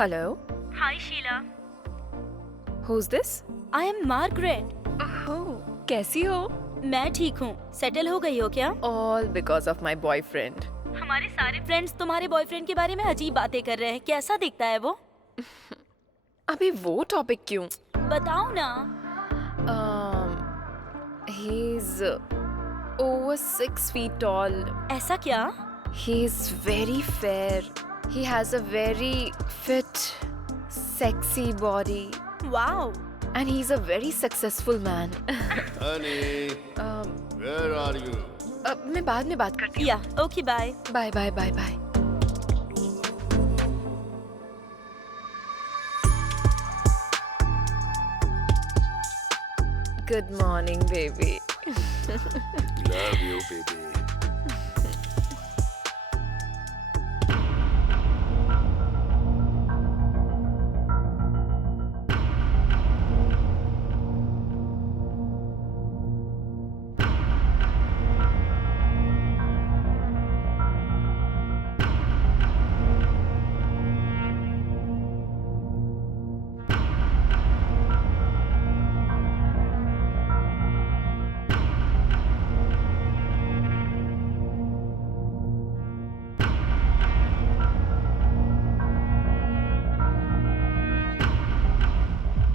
Hello, Hi Sheila, who's this? I am Margaret. Oh, कैसी हो? मैं ठीक हूँ. सेटल हो गई हो क्या? All because of my boyfriend. हमारे सारे फ्रेंड्स तुम्हारे बॉयफ्रेंड के बारे में अजीब बातें कर रहे हैं. कैसा दिखता है वो? अभी वो टॉपिक क्यों? बताओ ना. He's over 6 feet tall. ऐसा क्या? He's very fair. He has a very fit, sexy body. Wow. And he's a very successful man. Honey, where are you? मैं बाद में बात करती Yeah. Okay. Bye. हूँ. Bye bye bye bye. Good morning, baby. Love you, baby.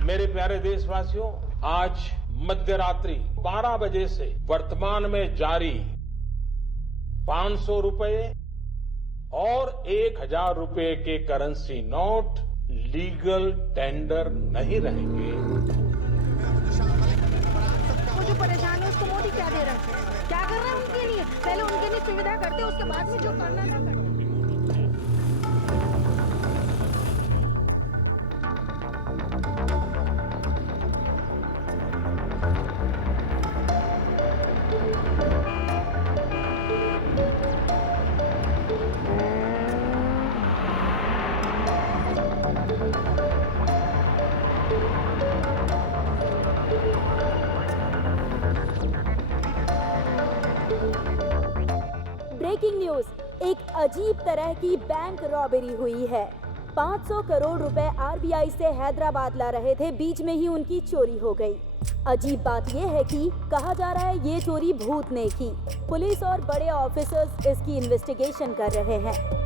मेरे प्यारे देशवासियों, आज मध्यरात्रि 12 बजे से वर्तमान में जारी 500 रुपए और 1000 रुपए के करेंसी नोट लीगल टेंडर नहीं रहेंगे. वो जो परेशान है उसको मोदी क्या दे रहा है? क्या कर रहा है उनके लिए? पहले उनके लिए सुविधा करते, उसके बाद में जो करना था करते. Breaking news. एक अजीब तरह की बैंक रॉबरी हुई है. 500 करोड़ रुपए आरबीआई से हैदराबाद ला रहे थे, बीच में ही उनकी चोरी हो गई. अजीब बात यह है कि कहा जा रहा है ये चोरी भूत ने की. पुलिस और बड़े ऑफिसर्स इसकी इन्वेस्टिगेशन कर रहे हैं.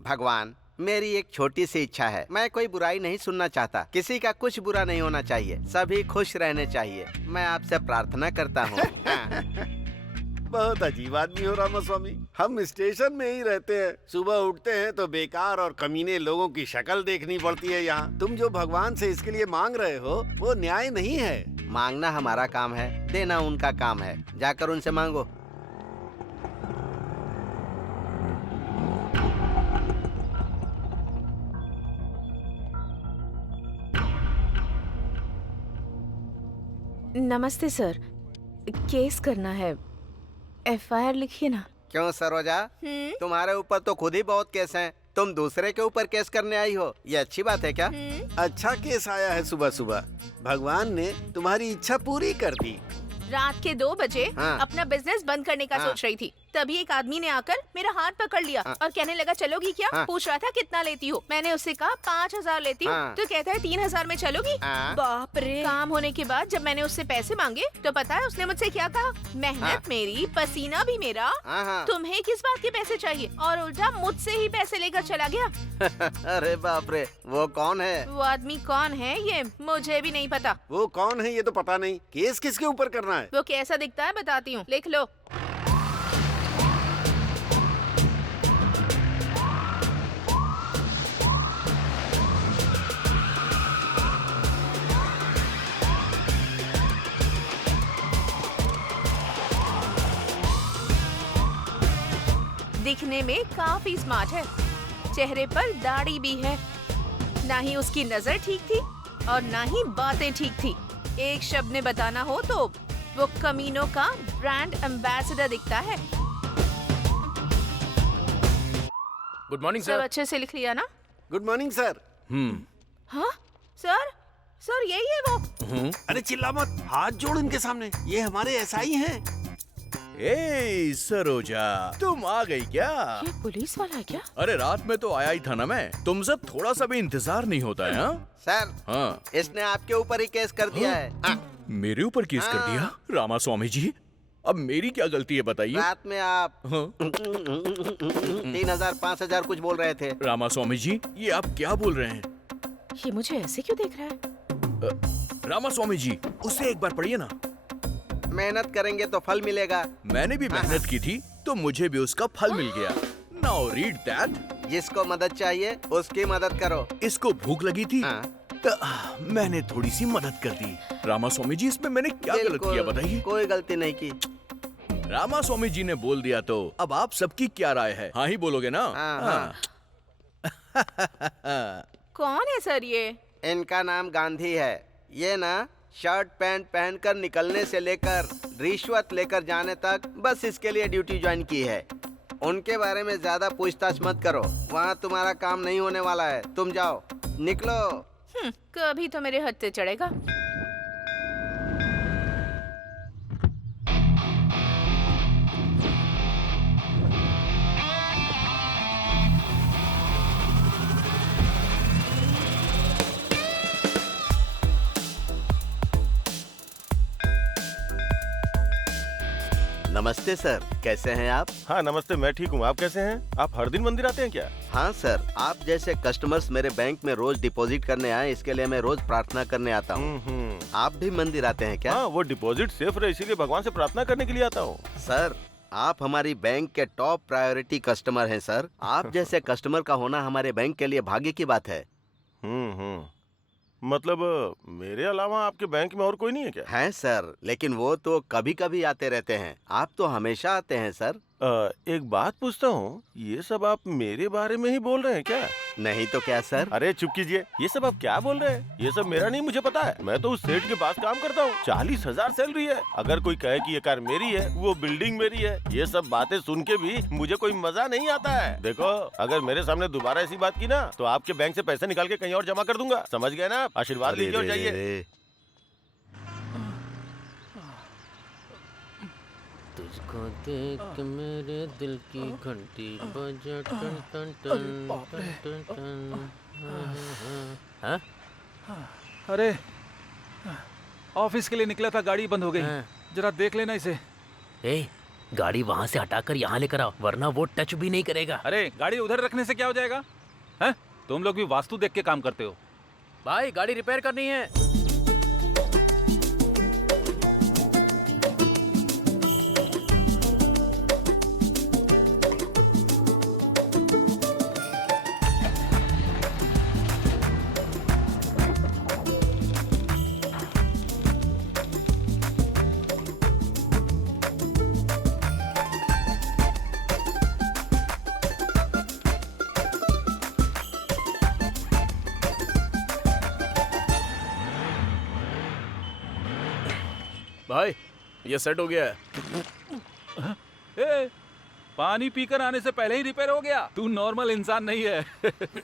भगवान, मेरी एक छोटी सी इच्छा है. मैं कोई बुराई नहीं सुनना चाहता. किसी का कुछ बुरा नहीं होना चाहिए. सभी खुश रहने चाहिए. मैं आपसे प्रार्थना करता हूँ. बहुत अजीब आदमी हो रामास्वामी. हम स्टेशन में ही रहते हैं. सुबह उठते हैं तो बेकार और कमीने लोगों की शक्ल देखनी पड़ती है यहाँ. तुम जो भगवान से इसके लिए मांग रहे हो वो न्याय नहीं है. मांगना हमारा काम है, देना उनका काम है. जाकर उनसे मांगो. नमस्ते सर. केस करना है. FIR लिखिए ना। क्यों सरोजा, तुम्हारे ऊपर तो खुद ही बहुत केस हैं। तुम दूसरे के ऊपर केस करने आई हो, ये अच्छी बात है क्या? अच्छा केस आया है सुबह सुबह। भगवान ने तुम्हारी इच्छा पूरी कर दी। रात के 2 बजे हाँ। अपना बिजनेस बंद करने का हाँ। सोच रही थी, तभी एक आदमी ने आकर मेरा हाथ पकड़ लिया और कहने लगा चलोगी क्या? हाँ। पूछ रहा था कितना लेती हो। मैंने उससे कहा 5000 लेती हूँ। हाँ। तो कहता है 3000 में चलोगी। हाँ। बाप रे। काम होने के बाद जब मैंने उससे पैसे मांगे तो पता है उसने मुझसे क्या कहा? मेहनत हाँ। मेरी, पसीना भी मेरा, हाँ। तुम्हें किस बात के पैसे चाहिए? और उल्टा मुझसे ही पैसे लेकर चला गया। अरे बाप रे, वो कौन है? वो आदमी कौन है ये मुझे भी नहीं पता। वो कौन है ये तो पता नहीं। केस किसके ऊपर करना है? वो कैसा दिखता है बताती हूँ, लिख लो। दिखने में काफी स्मार्ट है, चेहरे पर दाढ़ी भी है। ना ही उसकी नजर ठीक थी और ना ही बातें ठीक थी। एक शब्द में बताना हो तो वो कमीनों का ब्रांड एम्बेसडर दिखता है। गुड मॉर्निंग सब सर। अच्छे से लिख लिया ना? Good morning sir. हाँ सर, सर यही है वो। अरे चिल्ला मत, हाथ जोड़ इनके सामने। ये हमारे SI हैं। ए सरोजा, तुम आ गई क्या? ये पुलिस वाला है क्या? अरे रात में तो आया ही था ना मैं। तुमसे थोड़ा सा भी इंतजार नहीं होता है? हाँ सर, हाँ। इसने आपके ऊपर ही केस कर दिया है। हाँ। मेरे ऊपर केस कर दिया? रामा स्वामी जी, अब मेरी क्या गलती है बताइए? रात में आप हाँ? 3000 5000 कुछ बोल रहे थे। रामा स्वामी जी, ये आप क्या बोल रहे हैं? ये मुझे ऐसे क्यों देख रहा है? रामा स्वामी जी, उसे एक बार पढ़िए ना। मेहनत करेंगे तो फल मिलेगा। मैंने भी मेहनत की थी तो मुझे भी उसका फल मिल गया। Now read that. जिसको मदद चाहिए उसकी मदद करो। इसको भूख लगी थी हाँ। तो मैंने थोड़ी सी मदद कर दी। रामा स्वामी जी, इसमें मैंने क्या गलत बिल्कुल, किया बताइए? कोई गलती नहीं की। रामा स्वामी जी ने बोल दिया तो अब आप सबकी क्या राय है? हाँ ही बोलोगे ना? हाँ। कौन है सर ये? इनका नाम गांधी है। ये ना शर्ट पैंट पहनकर निकलने से लेकर रिश्वत लेकर जाने तक बस इसके लिए ड्यूटी ज्वाइन की है। उनके बारे में ज्यादा पूछताछ मत करो, वहाँ तुम्हारा काम नहीं होने वाला है। तुम जाओ, निकलो। कभी तो मेरे हत्थे चढ़ेगा। नमस्ते सर, कैसे हैं आप? हाँ नमस्ते, मैं ठीक हूँ। आप कैसे हैं? आप हर दिन मंदिर आते हैं क्या? हाँ सर, आप जैसे कस्टमर्स मेरे बैंक में रोज डिपॉजिट करने आए, इसके लिए मैं रोज प्रार्थना करने आता हूँ। आप भी मंदिर आते हैं क्या? हाँ, वो डिपॉजिट सेफ रहे इसीलिए भगवान से प्रार्थना करने के लिए आता हूँ। सर, आप हमारी बैंक के टॉप प्रायोरिटी कस्टमर हैं सर। आप जैसे कस्टमर का होना हमारे बैंक के लिए भाग्य की बात है। मतलब मेरे अलावा आपके बैंक में और कोई नहीं है क्या? हैं सर, लेकिन वो तो कभी कभी आते रहते हैं। आप तो हमेशा आते हैं सर। एक बात पूछता हूँ, ये सब आप मेरे बारे में ही बोल रहे हैं क्या? नहीं तो क्या सर? अरे चुप कीजिए, ये सब आप क्या बोल रहे हैं? ये सब मेरा नहीं, मुझे पता है। मैं तो उस सेठ के पास काम करता हूँ। 40,000 सैलरी है। अगर कोई कहे कि ये कार मेरी है, वो बिल्डिंग मेरी है, ये सब बातें सुन के भी मुझे कोई मजा नहीं आता है। देखो, अगर मेरे सामने दोबारा ऐसी बात की ना तो आपके बैंक से पैसे निकाल के कहीं और जमा कर दूंगा। समझ गए ना? आशीर्वाद लीजिए और जाइए। तुझको देख मेरे दिल की घंटी बजा टन टन टन टन टन टन। हाँ? अरे ऑफिस के लिए निकला था, गाड़ी बंद हो गई। जरा देख लेना इसे। ए, गाड़ी वहाँ से हटाकर यहाँ लेकर आओ, वरना वो टच भी नहीं करेगा। अरे गाड़ी उधर रखने से क्या हो जाएगा? हैं? तुम लोग भी वास्तु देख के काम करते हो। भाई गाड़ी रिपेयर करनी है। भाई ये सेट हो गया है। ए, पानी पीकर आने से पहले ही रिपेयर हो गया। तू नॉर्मल इंसान नहीं है।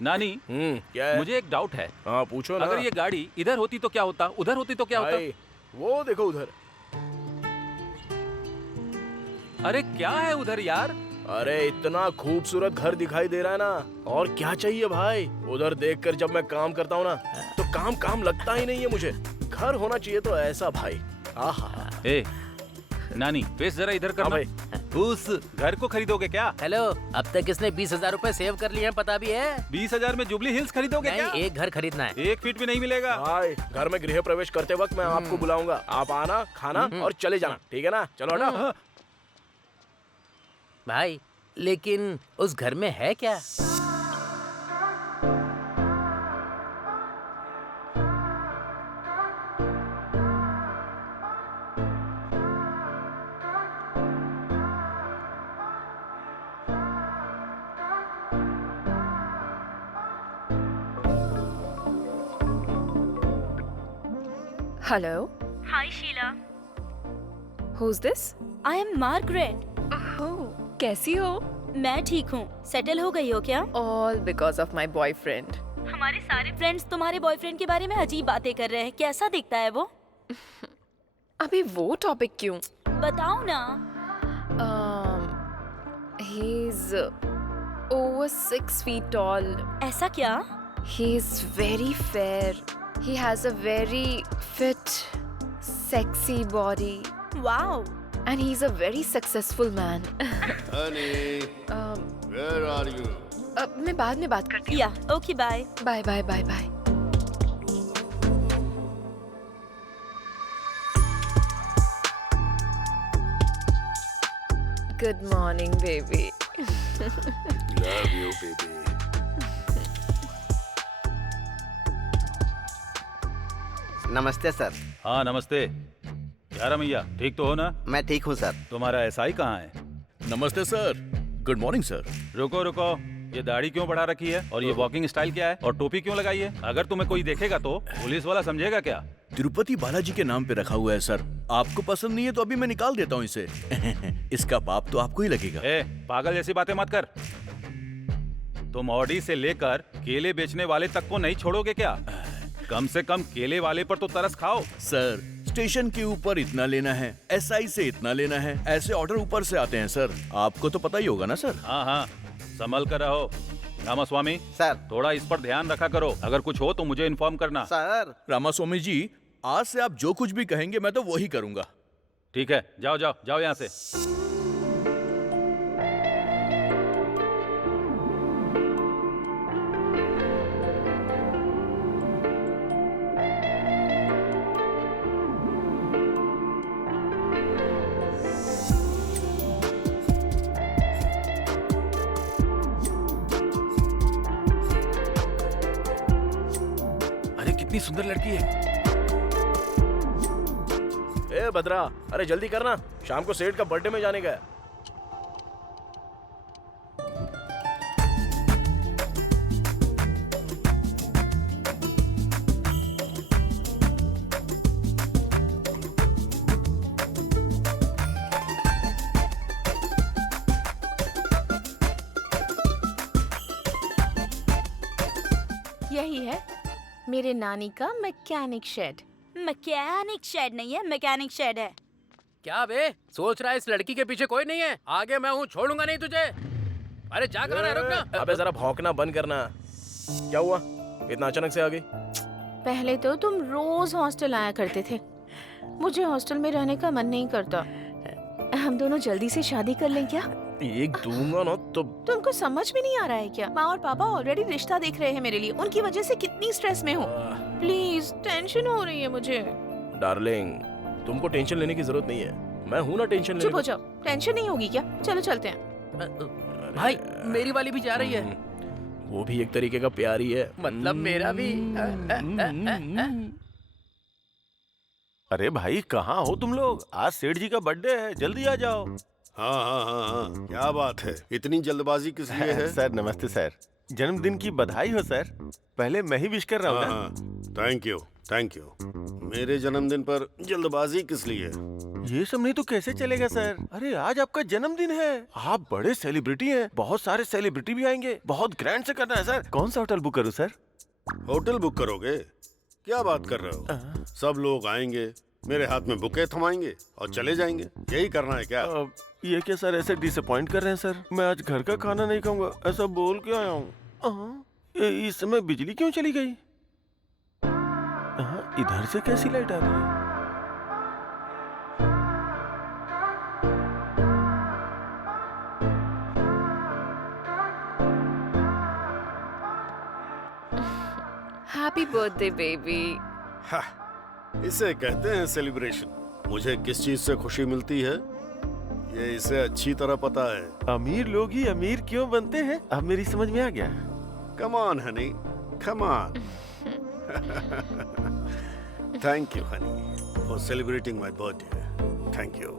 नानी, क्या है? मुझे एक डाउट है। हाँ पूछो ना। अगर ये गाड़ी इधर होती तो क्या होता, उधर होती तो क्या होता? भाई, वो देखो उधर। अरे क्या है उधर यार? अरे इतना खूबसूरत घर दिखाई दे रहा है ना, और क्या चाहिए भाई। उधर देखकर जब मैं काम करता हूँ ना, तो काम काम लगता ही नहीं है मुझे। घर होना चाहिए तो ऐसा भाई। आहा। ए, नानी फेस जरा इधर करना। उस घर को खरीदोगे क्या? हेलो, अब तक इसने 20,000 रूपए सेव कर लिए हैं, पता भी है? 20,000 में जुबली हिल्स खरीदोगे क्या? नहीं, एक घर खरीदना है। 1 फीट भी नहीं मिलेगा। भाई, घर में गृह प्रवेश करते वक्त मैं आपको बुलाऊंगा। आप आना, खाना और चले जाना, ठीक है ना? चलो ना। भाई, लेकिन उस घर में है क्या? Hello. Hi Sheila. Who's this? I am Margaret. Oh, कैसी हो? मैं ठीक हूँ। सेटल हो गई हो क्या? All because of my boyfriend. हमारे सारे फ्रेंड्स तुम्हारे बॉयफ्रेंड के बारे में अजीब बातें कर रहे हैं। कैसा दिखता है वो? अभी वो टॉपिक क्यों? बताओ ना। He's over 6 feet tall. ऐसा क्या? He's very fair. He has a very fit, sexy body. Wow. And he's a very successful man. Honey, where are you? मैं बाद में बात करती हूँ. Yeah, okay, bye. Bye, bye, bye, bye. Good morning, baby. Love you, baby. नमस्ते sir. हाँ नमस्ते। क्या रमैया, ठीक तो हो ना? मैं ठीक हूँ सर। तुम्हारा एसआई कहाँ है? नमस्ते सर। Good morning sir. रुको रुको, ये दाढ़ी क्यों बढ़ा रखी है और ये वॉकिंग स्टाइल क्या है और टोपी क्यों लगाई है? अगर तुम्हें कोई देखेगा तो पुलिस वाला समझेगा क्या? तिरुपति बालाजी के नाम पे रखा हुआ है सर। आपको पसंद नहीं है तो अभी मैं निकाल देता हूँ इसे। इसका पाप तो आपको ही लगेगा। ए, पागल जैसी बातें मत कर। तुम ऑडी से लेकर केले बेचने वाले तक को नहीं छोड़ोगे क्या? कम से कम केले वाले पर तो तरस खाओ। सर, स्टेशन के ऊपर इतना लेना है, एसआई से इतना लेना है, ऐसे ऑर्डर ऊपर से आते हैं सर। आपको तो पता ही होगा ना सर। हाँ हाँ, संभल कर रहो। रामास्वामी सर। थोड़ा इस पर ध्यान रखा करो। अगर कुछ हो तो मुझे इन्फॉर्म करना। सर। रामास्वामी जी, आज से आप जो कुछ भी कहेंगे मैं तो वही करूंगा। ठीक है, जाओ जाओ जाओ यहाँ से। कितनी सुंदर लड़की है। ए भद्रा, अरे जल्दी करना, शाम को सेठ का बर्थडे में जाने का है। यही है मेरे नानी का मैकेनिक शेड। मैकेनिक शेड नहीं है, मैकेनिक शेड है। क्या बे, सोच रहा है इस लड़की के पीछे कोई नहीं है? आगे मैं हूँ, छोड़ूंगा नहीं तुझे। अरे जा कहाँ है, रुकना। अबे जरा भौंकना बंद करना। क्या हुआ, इतना अचानक से आ गई? पहले तो तुम रोज हॉस्टल आया करते थे। मुझे हॉस्टल में रहने का मन नहीं करता। हम दोनों जल्दी से शादी कर लें क्या? एक दूंगा ना तो। तुमको समझ में नहीं आ रहा है क्या? माँ और पापा ऑलरेडी रिश्ता देख रहे हैं मेरे लिए। उनकी वजह से कितनी स्ट्रेस में हूँ। प्लीज, टेंशन हो रही है मुझे। डार्लिंग, तुमको टेंशन लेने की जरूरत नहीं है, मैं हूँ ना टेंशन लेने। चुप हो जाओ, टेंशन नहीं होगी क्या? चलो चलते हैं। भाई, मेरी वाली भी जा रही है। वो भी एक तरीके का प्यार ही है। मतलब मेरा भी। अरे भाई, कहाँ हो तुम लोग? आज सेठ जी का बर्थडे है, जल्दी आ जाओ। हाँ हाँ हाँ हाँ, क्या बात है, इतनी जल्दबाजी किस लिए है? सर नमस्ते सर, जन्मदिन की बधाई हो सर। पहले मैं ही विश कर रहा हूँ ना। Thank you. Thank you. मेरे जन्मदिन पर जल्दबाजी किस लिए? ये सब नहीं तो कैसे चलेगा सर? अरे आज आपका जन्मदिन है, आप बड़े सेलिब्रिटी हैं, बहुत सारे सेलिब्रिटी भी आएंगे, बहुत ग्रैंड से करना है सर। कौन सा होटल बुक करूं सर? होटल बुक करोगे? क्या बात कर रहे हो? सब लोग आएंगे, मेरे हाथ में बुके थमाएंगे और चले जाएंगे, यही करना है क्या? ये क्या सर ऐसे डिसअपॉइंट कर रहे हैं सर? मैं आज घर का खाना नहीं खाऊंगा, ऐसा बोल के आया हूँ। इस समय बिजली क्यों चली गई? इधर से कैसी लाइट आ रही है? Happy birthday baby. इसे कहते हैं सेलिब्रेशन। मुझे किस चीज से खुशी मिलती है ये इसे अच्छी तरह पता है। अमीर लोग ही अमीर क्यों बनते हैं, अब मेरी समझ में आ गया। Come on honey, come on. Thank you honey for celebrating my birthday. Thank you.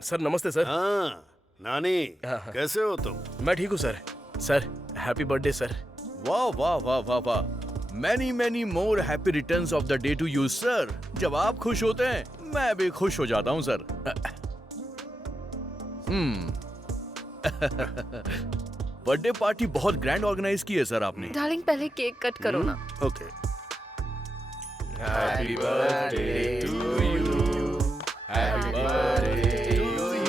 Sir नमस्ते सर। हाँ नानी, कैसे हो तुम? मैं ठीक हूँ sir. Sir happy birthday sir. वाह वाह वाह वाह वाह, many many more happy returns of the day to you sir. जब आप खुश होते हैं मैं भी खुश हो जाता हूँ सर। बर्थडे पार्टी बहुत ग्रैंड ऑर्गेनाइज की है सर आपने। डार्लिंग पहले केक कट करो ना। Okay. Happy birthday to you, happy birthday to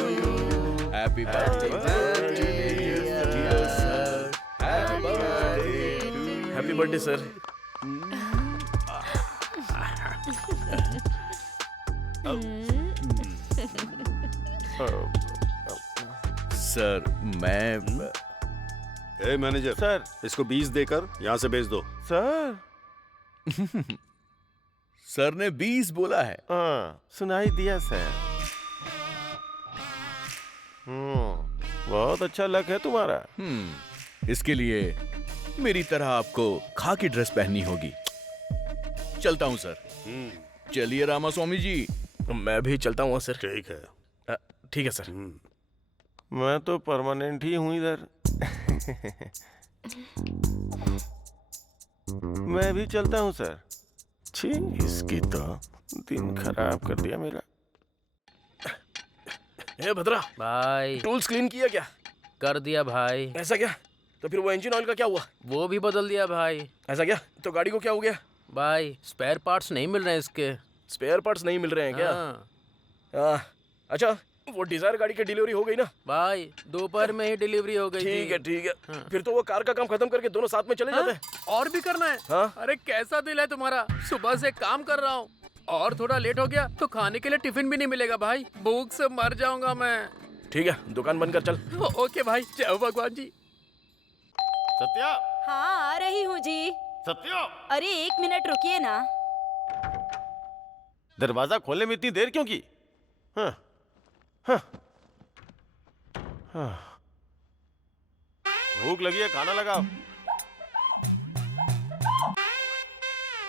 you, happy birthday dear sir, happy birthday, happy birthday sir. Sir मैं ए मैनेजर सर, इसको 20 देकर यहाँ से भेज दो। सर सर ने 20 बोला है। हाँ सुनाई दिया सर। बहुत अच्छा लक है तुम्हारा। इसके लिए मेरी तरह आपको खाकी ड्रेस पहननी होगी। चलता हूँ सर। चलिए रामास्वामी जी। मैं भी चलता हूँ सर। ठीक है। ठीक है सर। मैं तो परमानेंट ही हूँ इधर। मैं भी चलता हूँ सर। छी, इसकी तो दिन खराब कर दिया मेरा। ए भद्रा भाई टूल्स क्लीन किया क्या? कर दिया भाई। ऐसा क्या? तो फिर वो इंजन ऑयल का क्या हुआ? वो भी बदल दिया भाई। ऐसा क्या? तो गाड़ी को क्या हो गया? भाई स्पेयर पार्ट्स नहीं मिल रहे हैं इसके। स्पेयर पार्ट्स नहीं मिल रहे हैं क्या? अच्छा वो डिजायर गाड़ी की डिलीवरी हो गई ना? भाई दोपहर में ही डिलीवरी हो गई। ठीक है ठीक है। फिर तो वो कार का काम खत्म करके दोनों साथ में चले जाते हैं। और भी करना है? अरे कैसा दिल है तुम्हारा, सुबह से काम कर रहा हूँ और थोड़ा लेट हो गया तो खाने के लिए टिफिन भी नहीं मिलेगा भाई, भूख से मर जाऊंगा मैं। ठीक है दुकान बंद कर चल। ओके भाई, जय भगवान जी। सत्या। हाँ आ रही हूँ जी। सत्या। अरे 1 मिनट रुकिए ना। दरवाजा खोलने में इतनी देर क्यों की? हाँ। हाँ। हाँ। भूख लगी है, खाना लगाओ।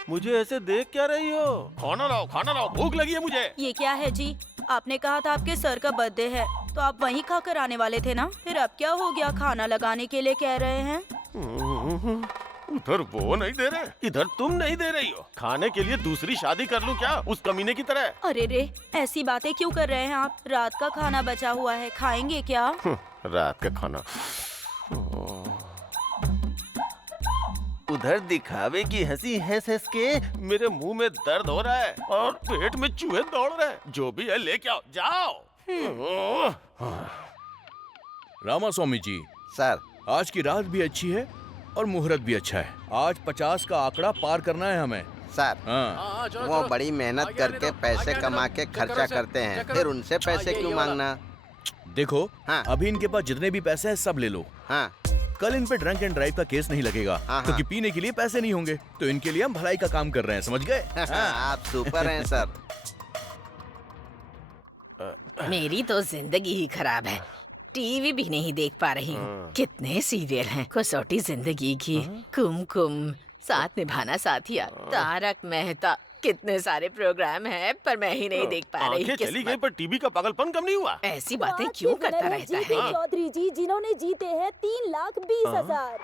मुझे ऐसे देख क्या रही हो? खाना लाओ, खाना लाओ, भूख लगी है मुझे। ये क्या है जी? आपने कहा था आपके सर का बर्थडे है तो आप वहीं खाकर आने वाले थे ना, फिर अब क्या हो गया खाना लगाने के लिए कह रहे हैं? उधर वो नहीं दे रहे, इधर तुम नहीं दे रही हो। खाने के लिए दूसरी शादी कर लूं क्या उस कमीने की तरह? अरे रे ऐसी बातें क्यों कर रहे हैं आप? रात का खाना बचा हुआ है, खाएंगे क्या? रात का खाना। उधर दिखावे की हंसी हंस हंस के मेरे मुंह में दर्द हो रहा है और पेट में चूहे दौड़ रहे हैं। जो भी है लेके आओ, जाओ। रामास्वामी जी सर आज की रात भी अच्छी है और मुहूर्त भी अच्छा है। आज 50 का आंकड़ा पार करना है हमें। सर हाँ। वो बड़ी मेहनत करके पैसे कमा के खर्चा करते हैं, फिर उनसे पैसे क्यों मांगना? देखो हाँ। अभी इनके पास जितने भी पैसे हैं सब ले लो। हाँ। कल इन पे ड्रंक एंड ड्राइव का केस नहीं लगेगा क्योंकि पीने के लिए पैसे नहीं होंगे, तो इनके लिए हम भलाई का काम कर रहे हैं, समझ गए? आप सुपर हैं सर। मेरी तो जिंदगी ही खराब है, टीवी भी नहीं देख पा रही हूँ। कितने सीरियल हैं, कसौटी जिंदगी की, कुमकुम, साथ निभाना साथिया, तारक मेहता, कितने सारे प्रोग्राम हैं पर मैं ही नहीं देख पा रही। आंखें चली गई पर टीवी का पागलपन कम नहीं हुआ। ऐसी बातें क्यों करता रहता है? चौधरी जी जिन्होंने जीते हैं 3,20,000।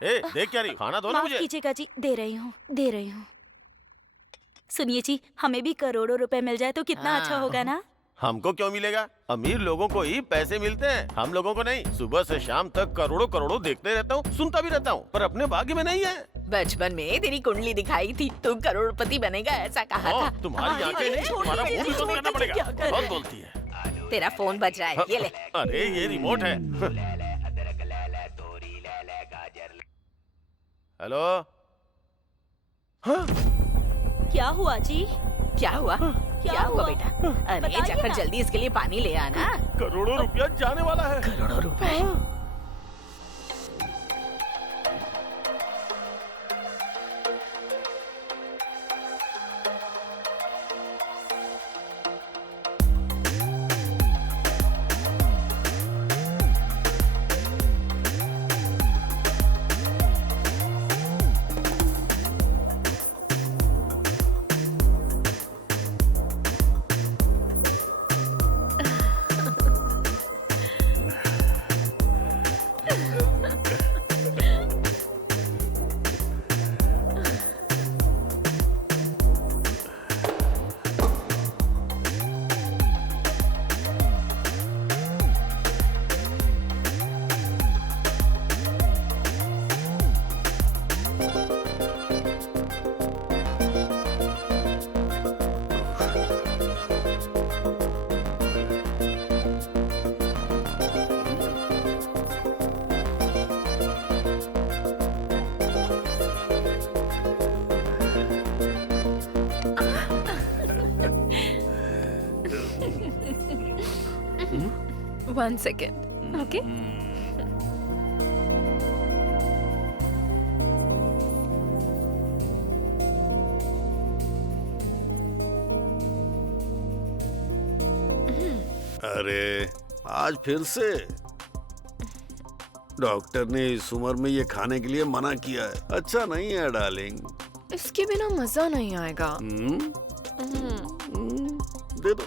ए, देख क्या रही, खाना दो ना माफ मुझे। कीजिएगा जी, दे रही हूँ। सुनिए जी, हमें भी करोड़ों रुपए मिल जाए तो कितना अच्छा होगा ना। हमको क्यों मिलेगा? अमीर लोगों को ही पैसे मिलते हैं, हम लोगों को नहीं। सुबह से शाम तक करोड़ों करोड़ों देखते रहता हूँ, सुनता भी रहता हूँ, पर अपने भाग्य में नहीं है। बचपन में तेरी कुंडली दिखाई थी, तू करोड़पति बनेगा ऐसा कहा था। तुम्हारी आंखें नहीं, तुम्हारा मुंह भी बंद करना पड़ेगा। बहुत बोलती है। तेरा फोन बज रहा है, ये ले। अरे ये रिमोट है। हेलो। क्या हुआ जी? क्या हुआ बेटा? अरे बताइए जाकर ना। जल्दी इसके लिए पानी ले आना। करोड़ों रुपया जाने वाला है। करोड़ों रुपए? One second, okay? अरे आज फिर से डॉक्टर ने इस उम्र में ये खाने के लिए मना किया है। अच्छा नहीं है डार्लिंग। इसके बिना मजा नहीं आएगा। दे दो।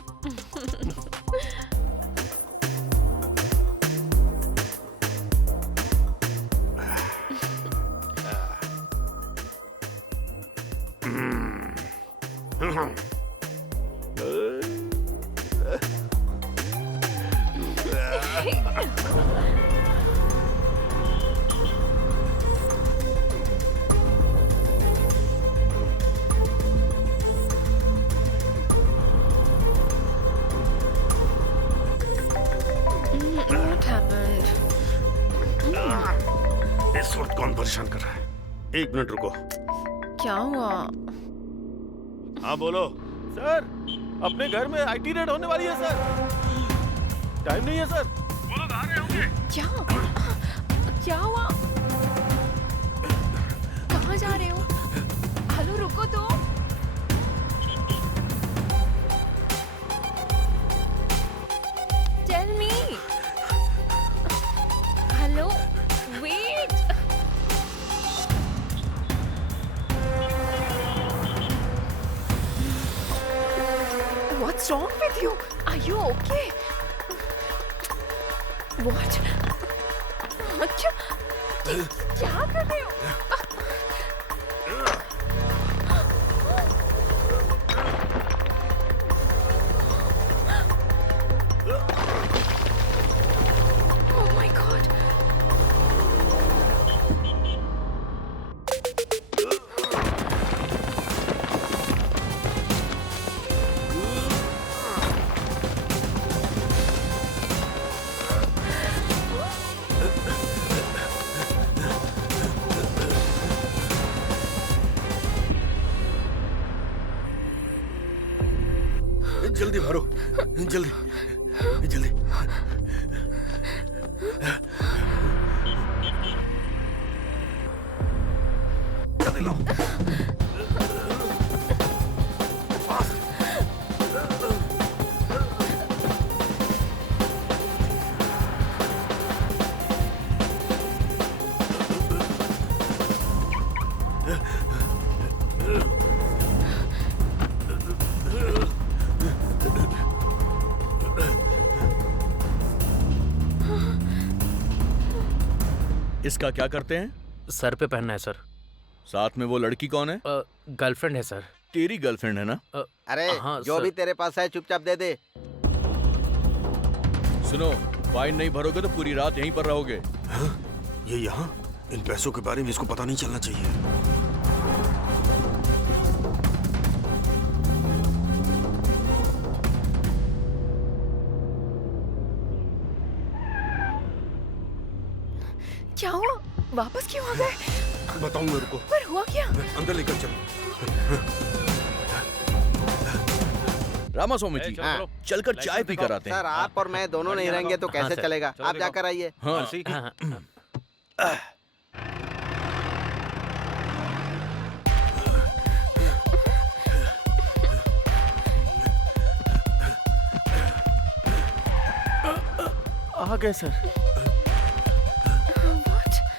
What happened? इस वक्त कौन परेशान कर रहा है? एक मिनट रुको। क्या हुआ? हाँ बोलो। सर, अपने घर में IT रेड होने वाली है सर। टाइम नहीं है सर। वो लोग आ रहे होंगे। क्या हुआ? कहाँ जा रहे हो? हेलो रुको तो। Tell me. Hello, wait. What's wrong with you? Are you okay? What? क्या कर रहे हो? Oh my God! जल्दी भरो, जल्दी जल्दी। जल्दी लाओ। इसका क्या करते हैं? सर पे पहनना है सर। साथ में वो लड़की कौन है? गर्लफ्रेंड है सर। तेरी गर्लफ्रेंड है ना? अरे हाँ, जो सर। भी तेरे पास है चुपचाप दे दे। सुनो, फाइन नहीं भरोगे तो पूरी रात यहीं पर रहोगे। ये यहाँ? इन पैसों के बारे में इसको पता नहीं चलना चाहिए। क्या हुआ? वापस क्यों आ गए? बताऊंगा, रुको। पर हुआ क्या? अंदर लेकर चलो। रामास्वामी जी, चलकर चाय पी कर आते हैं। सर आप और मैं दोनों नहीं रहेंगे तो कैसे चलेगा? आप जाकर आइए। आ गए सर।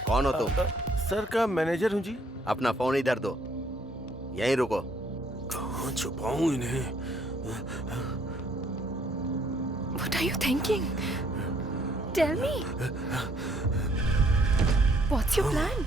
कौन हो तुम? सर का मैनेजर हूँ जी। अपना फोन इधर दो, यहीं रुको। कहाँ छुपाऊं इन्हें? What are you thinking? Tell me. What's your plan?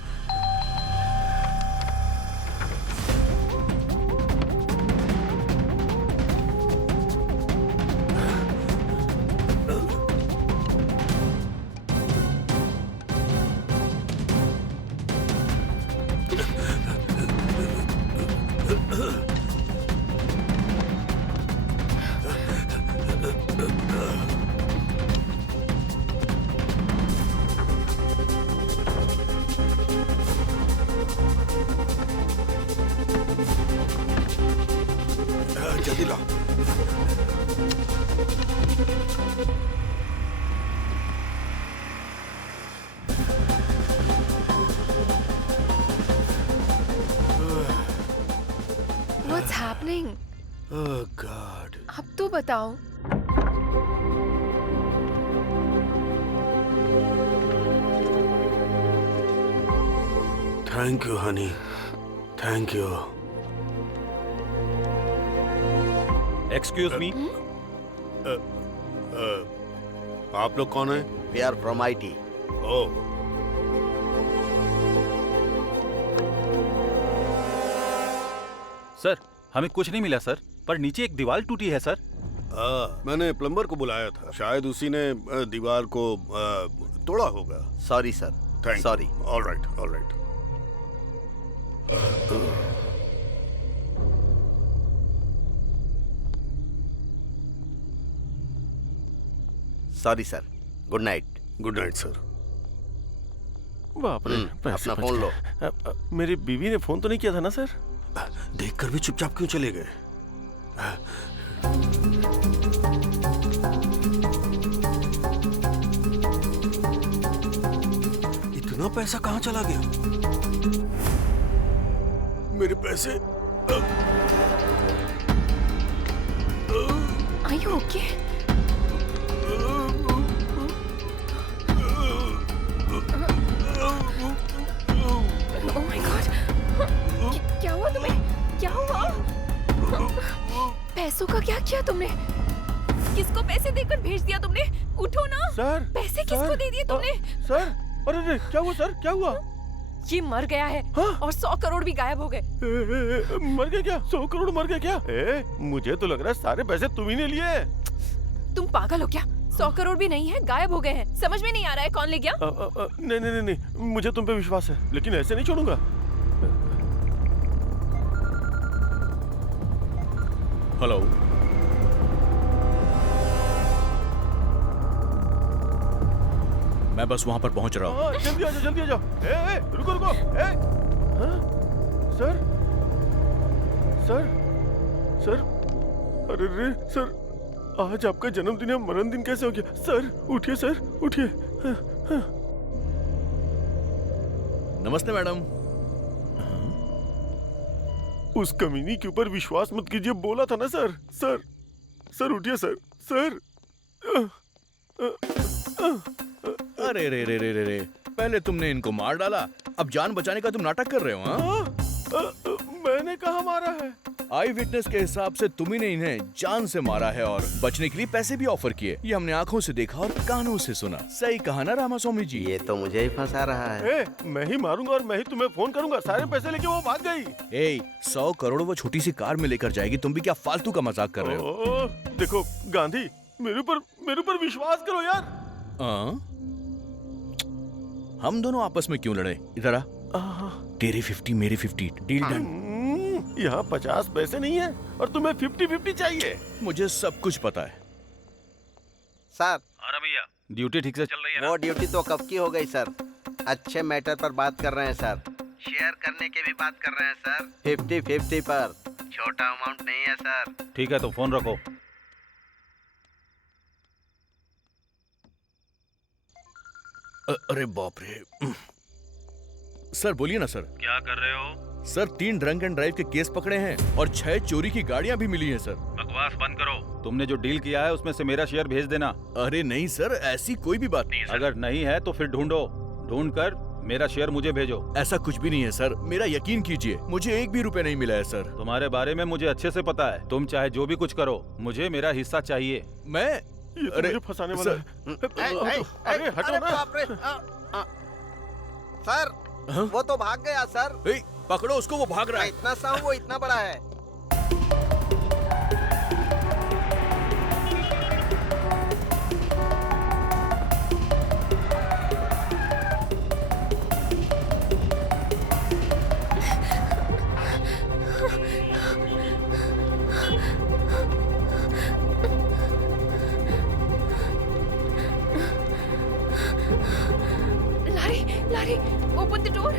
जल्दी लाओ। What's happening? Oh God. अब तो बताओ। Thank you, honey. Thank you. Excuse me. आप लोग कौन हैं? We are from IT. Oh, sir हमें कुछ नहीं मिला सर, पर नीचे एक दीवार टूटी है सर। मैंने प्लम्बर को बुलाया था, शायद उसी ने दीवार को तोड़ा होगा। Sorry sir. Thank sorry. All right, all right. Sorry sir. Good night. Good night sir. बाप रे, अपना फोन लो। मेरी बीवी ने फोन तो नहीं किया था ना सर? देखकर भी चुपचाप क्यों चले गए? इतना पैसा कहाँ चला गया? मेरे पैसे। Are you okay? Oh my God! क्या हुआ तुम्हें? क्या हुआ? पैसों का क्या किया तुमने? किसको पैसे देकर भेज दिया तुमने? उठो ना। सर, पैसे किसको दे दिए तुमने? सर, अरे क्या हुआ सर? क्या हुआ? ये मर गया है। और 100 करोड़ भी गायब हो गए। मर गया क्या? 100 करोड़ मर गया क्या? मुझे तो लग रहा है सारे पैसे तुम ही ने लिए। तुम पागल हो क्या? 100 करोड़ भी नहीं है, गायब हो गए हैं। समझ में नहीं आ रहा है कौन ले गया? नहीं, मुझे तुम पे विश्वास है, लेकिन ऐसे नहीं छोड़ूंगा। हेलो, मैं बस वहां पर पहुंच रहा हूँ। जल्दी आ जाओ, जल्दी आ जाओ। रुको। सर, अरे रे सर, आज आपका जन्मदिन या मरण दिन कैसे हो गया? सर उठिए, सर उठिए। नमस्ते मैडम। उस कमीनी के ऊपर विश्वास मत कीजिए, बोला था ना सर। सर उठिए सर। अरे रे, पहले तुमने इनको मार डाला, अब जान बचाने का तुम नाटक कर रहे हो? हाँ? मैंने कहा मारा है। आई विटनेस के हिसाब से तुम्ही ने इन्हें जान से मारा है और बचने के लिए पैसे भी ऑफर किए। ये हमने आंखों से देखा और कानों से सुना। सही कहा ना रामास्वामी जी? ये तो मुझे ही फंसा रहा है। मैं ही मारूंगा और मैं ही तुम्हें फोन करूंगा। सारे पैसे लेके वो भाग गई। 100 करोड़ वो छोटी सी कार में लेकर जाएगी। तुम भी क्या फालतू का मजाक कर रहे हो? देखो गांधी, मेरे ऊपर विश्वास करो यार। हम दोनों आपस में क्यों लड़े? इधर आ। तेरी 50 मेरी 50, डील डन। यहाँ 50 पैसे नहीं है और तुम्हें 50-50 चाहिए। मुझे सब कुछ पता है सर। अरे भैया, ड्यूटी ठीक से चल रही है ना? वो ड्यूटी तो कब की हो गई सर। अच्छे मैटर पर बात कर रहे हैं सर। शेयर करने की भी बात कर रहे हैं सर। 50-50 पर। छोटा अमाउंट नहीं है सर। ठीक है तो फोन रखो। अरे बाप रे। सर बोलिए ना सर। क्या कर रहे हो? सर 3 ड्रंक एंड ड्राइव के केस पकड़े हैं और 6 चोरी की गाड़ियां भी मिली हैं सर। बकवास बंद करो। तुमने जो डील किया है उसमें से मेरा शेयर भेज देना। अरे नहीं सर, ऐसी कोई भी बात नहीं है सर। अगर नहीं है तो फिर ढूंढ कर मेरा शेयर मुझे भेजो। ऐसा कुछ भी नहीं है सर, मेरा यकीन कीजिए, मुझे 1 भी रुपए नहीं मिला है सर। तुम्हारे बारे में मुझे अच्छे से पता है। तुम चाहे जो भी कुछ करो, मुझे मेरा हिस्सा चाहिए। मैं अरे फंसाने वाला है। अरे हटो ना। सर वो तो भाग गया सर। पकड़ो उसको, वो भाग रहा है। इतना सा वो इतना बड़ा है। Larry, open the door.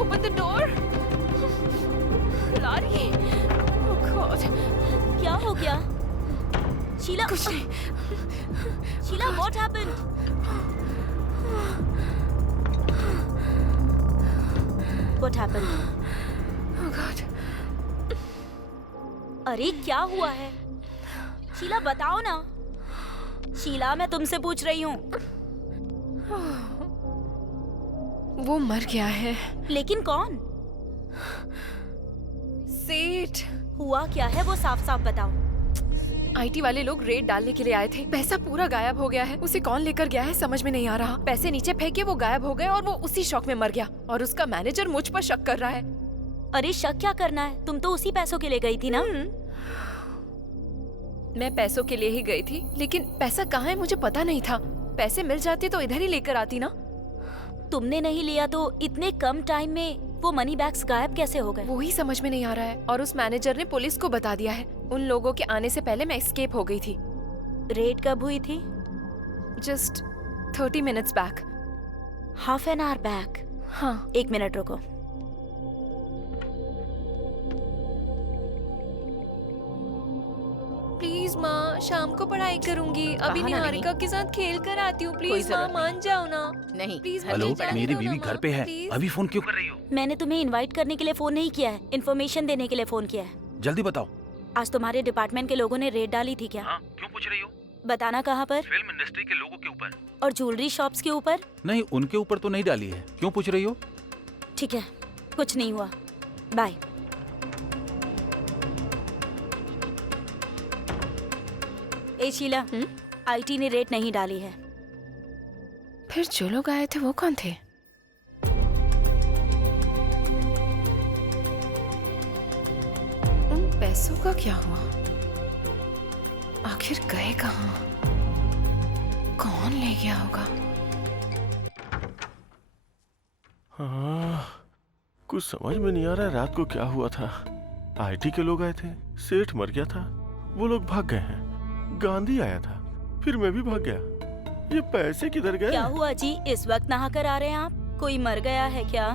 Open the door. Larry. Oh God. क्या हो गया? शीला. कुछ नहीं. Sheila, what happened? What happened? Oh God. अरे क्या हुआ है? शीला बताओ ना. शीला, मैं तुमसे पूछ रही हूँ. वो मर गया है। लेकिन कौन? सेठ। हुआ क्या है वो साफ साफ बताओ। आईटी वाले लोग रेड डालने के लिए आए थे। पैसा पूरा गायब हो गया है। उसे कौन लेकर गया है समझ में नहीं आ रहा। पैसे नीचे फेंके, वो गायब हो गए और वो उसी शौक में मर गया। और उसका मैनेजर मुझ पर शक कर रहा है। अरे शक क्या करना है? तुम तो उसी पैसों के लिए गई थी ना? मैं पैसों के लिए ही गई थी, लेकिन पैसा कहाँ है मुझे पता नहीं था। पैसे मिल जाते तो इधर ही लेकर आती ना। तुमने नहीं लिया तो इतने कम टाइम में वो मनी बैग्स गायब कैसे हो गए? वो ही समझ में नहीं आ रहा है। और उस मैनेजर ने पुलिस को बता दिया है। उन लोगों के आने से पहले मैं एस्केप हो गई थी। रेड कब हुई थी? Just 30 minutes back. Half an hour back? हाँ। 1 मिनट रुको। प्लीज माँ, शाम को पढ़ाई करूंगी। अभी निहारिका के साथ खेल कर आती हूँ। प्लीज माँ, मान जाओ ना। नहीं प्लीज। हेलो, मेरी बीवी घर पे है। अभी फोन क्यों कर रही हो? मैंने तुम्हें इनवाइट करने के लिए फोन नहीं किया है, इन्फॉर्मेशन देने के लिए फोन किया है। जल्दी बताओ। आज तुम्हारे डिपार्टमेंट के लोगों ने रेड डाली थी क्या? हाँ, क्यों पूछ रही हो? बताना कहाँ पर? फिल्म इंडस्ट्री के लोगों के ऊपर। और ज्वेलरी शॉप्स के ऊपर? नहीं, उनके ऊपर तो नहीं डाली है। क्यों पूछ रही हो? ठीक है, कुछ नहीं हुआ। बाय। ए शीला, आईटी ने रेट नहीं डाली है। फिर जो लोग आए थे वो कौन थे? उन पैसों का क्या हुआ? आखिर गए कहाँ? कौन ले गया होगा? हाँ, कुछ समझ में नहीं आ रहा है रात को क्या हुआ था। आईटी के लोग आए थे, सेठ मर गया था, वो लोग भाग गए हैं। गांधी आया था, फिर मैं भी भाग गया। ये पैसे किधर गए? क्या हुआ जी, इस वक्त नहा कर आ रहे हैं आप? कोई मर गया है क्या?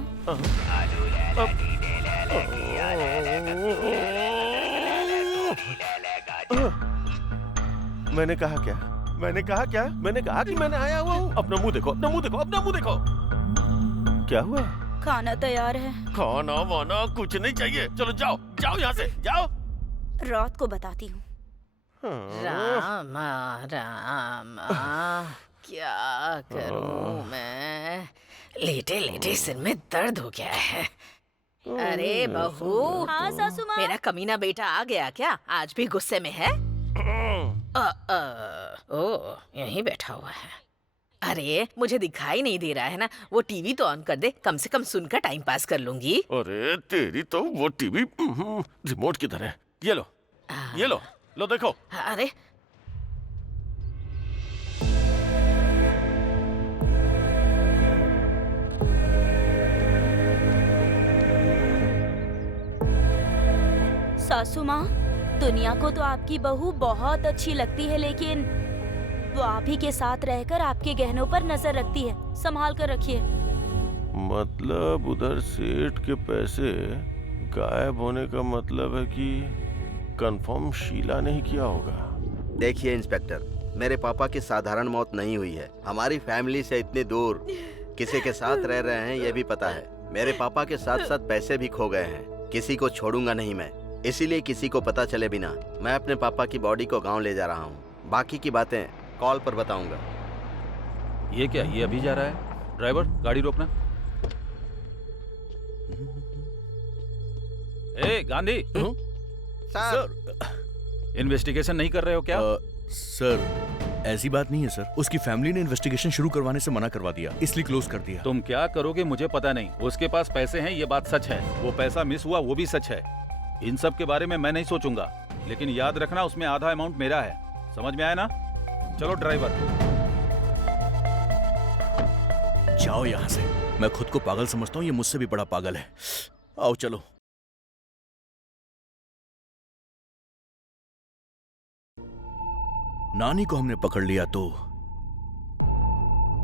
मैंने कहा क्या? मैंने कहा क्या? मैंने कहा कि मैंने आया हुआ हूँ। अपना मुंह देखो, अपना मुंह देखो, अपना मुंह देखो। क्या हुआ? खाना तैयार है। खाना वाना कुछ नहीं चाहिए। चलो जाओ, जाओ यहाँ से, जाओ। रात को बताती हूँ। रामा रामा, क्या करूं मैं? लेटे लेटे सिर में दर्द हो गया है। अरे बहू, हाँ सासू माँ। मेरा कमीना बेटा आ गया क्या? आज भी गुस्से में है? ओ, यहीं बैठा हुआ है। अरे मुझे दिखाई नहीं दे रहा है ना, वो टीवी तो ऑन कर दे, कम से कम सुनकर टाइम पास कर लूंगी। अरे तेरी तो वो टीवी रिमोट की तरह है। ये लो, ये लो, लो देखो। अरे सासू माँ, दुनिया को तो आपकी बहू बहुत अच्छी लगती है, लेकिन वो आप ही के साथ रहकर आपके गहनों पर नजर रखती है। संभाल कर रखिए। मतलब उधर सेठ के पैसे गायब होने का मतलब है कि कंफर्म शीला ने ही किया होगा। देखिए इंस्पेक्टर, मेरे पापा की साधारण मौत नहीं हुई है। हमारी फैमिली से इतनी दूर किसी के साथ रह रहे हैं, ये भी पता है। मेरे पापा के साथ साथ पैसे भी खो गए हैं। किसी को छोड़ूंगा नहीं मैं, इसीलिए किसी को पता चले बिना मैं अपने पापा की बॉडी को गांव ले जा रहा हूँ। बाकी की बातें कॉल पर बताऊंगा। ये क्या, ये अभी जा रहा है? ड्राइवर, गाड़ी रोकना। ए गांधी, सर, इन्वेस्टिगेशन नहीं कर रहे हो क्या? सर ऐसी बात नहीं है सर, उसकी फैमिली ने इन्वेस्टिगेशन शुरू करवाने से मना करवा दिया, इसलिए क्लोज कर दिया। तुम क्या करोगे मुझे पता नहीं, उसके पास पैसे हैं ये बात सच है, वो पैसा मिस हुआ वो भी सच है। इन सब के बारे में मैं नहीं सोचूंगा, लेकिन याद रखना उसमें आधा अमाउंट मेरा है। समझ में आया ना? चलो ड्राइवर। जाओ यहाँ से, मैं खुद को पागल समझता हूँ, ये मुझसे भी बड़ा पागल है। आओ चलो। नानी को हमने पकड़ लिया तो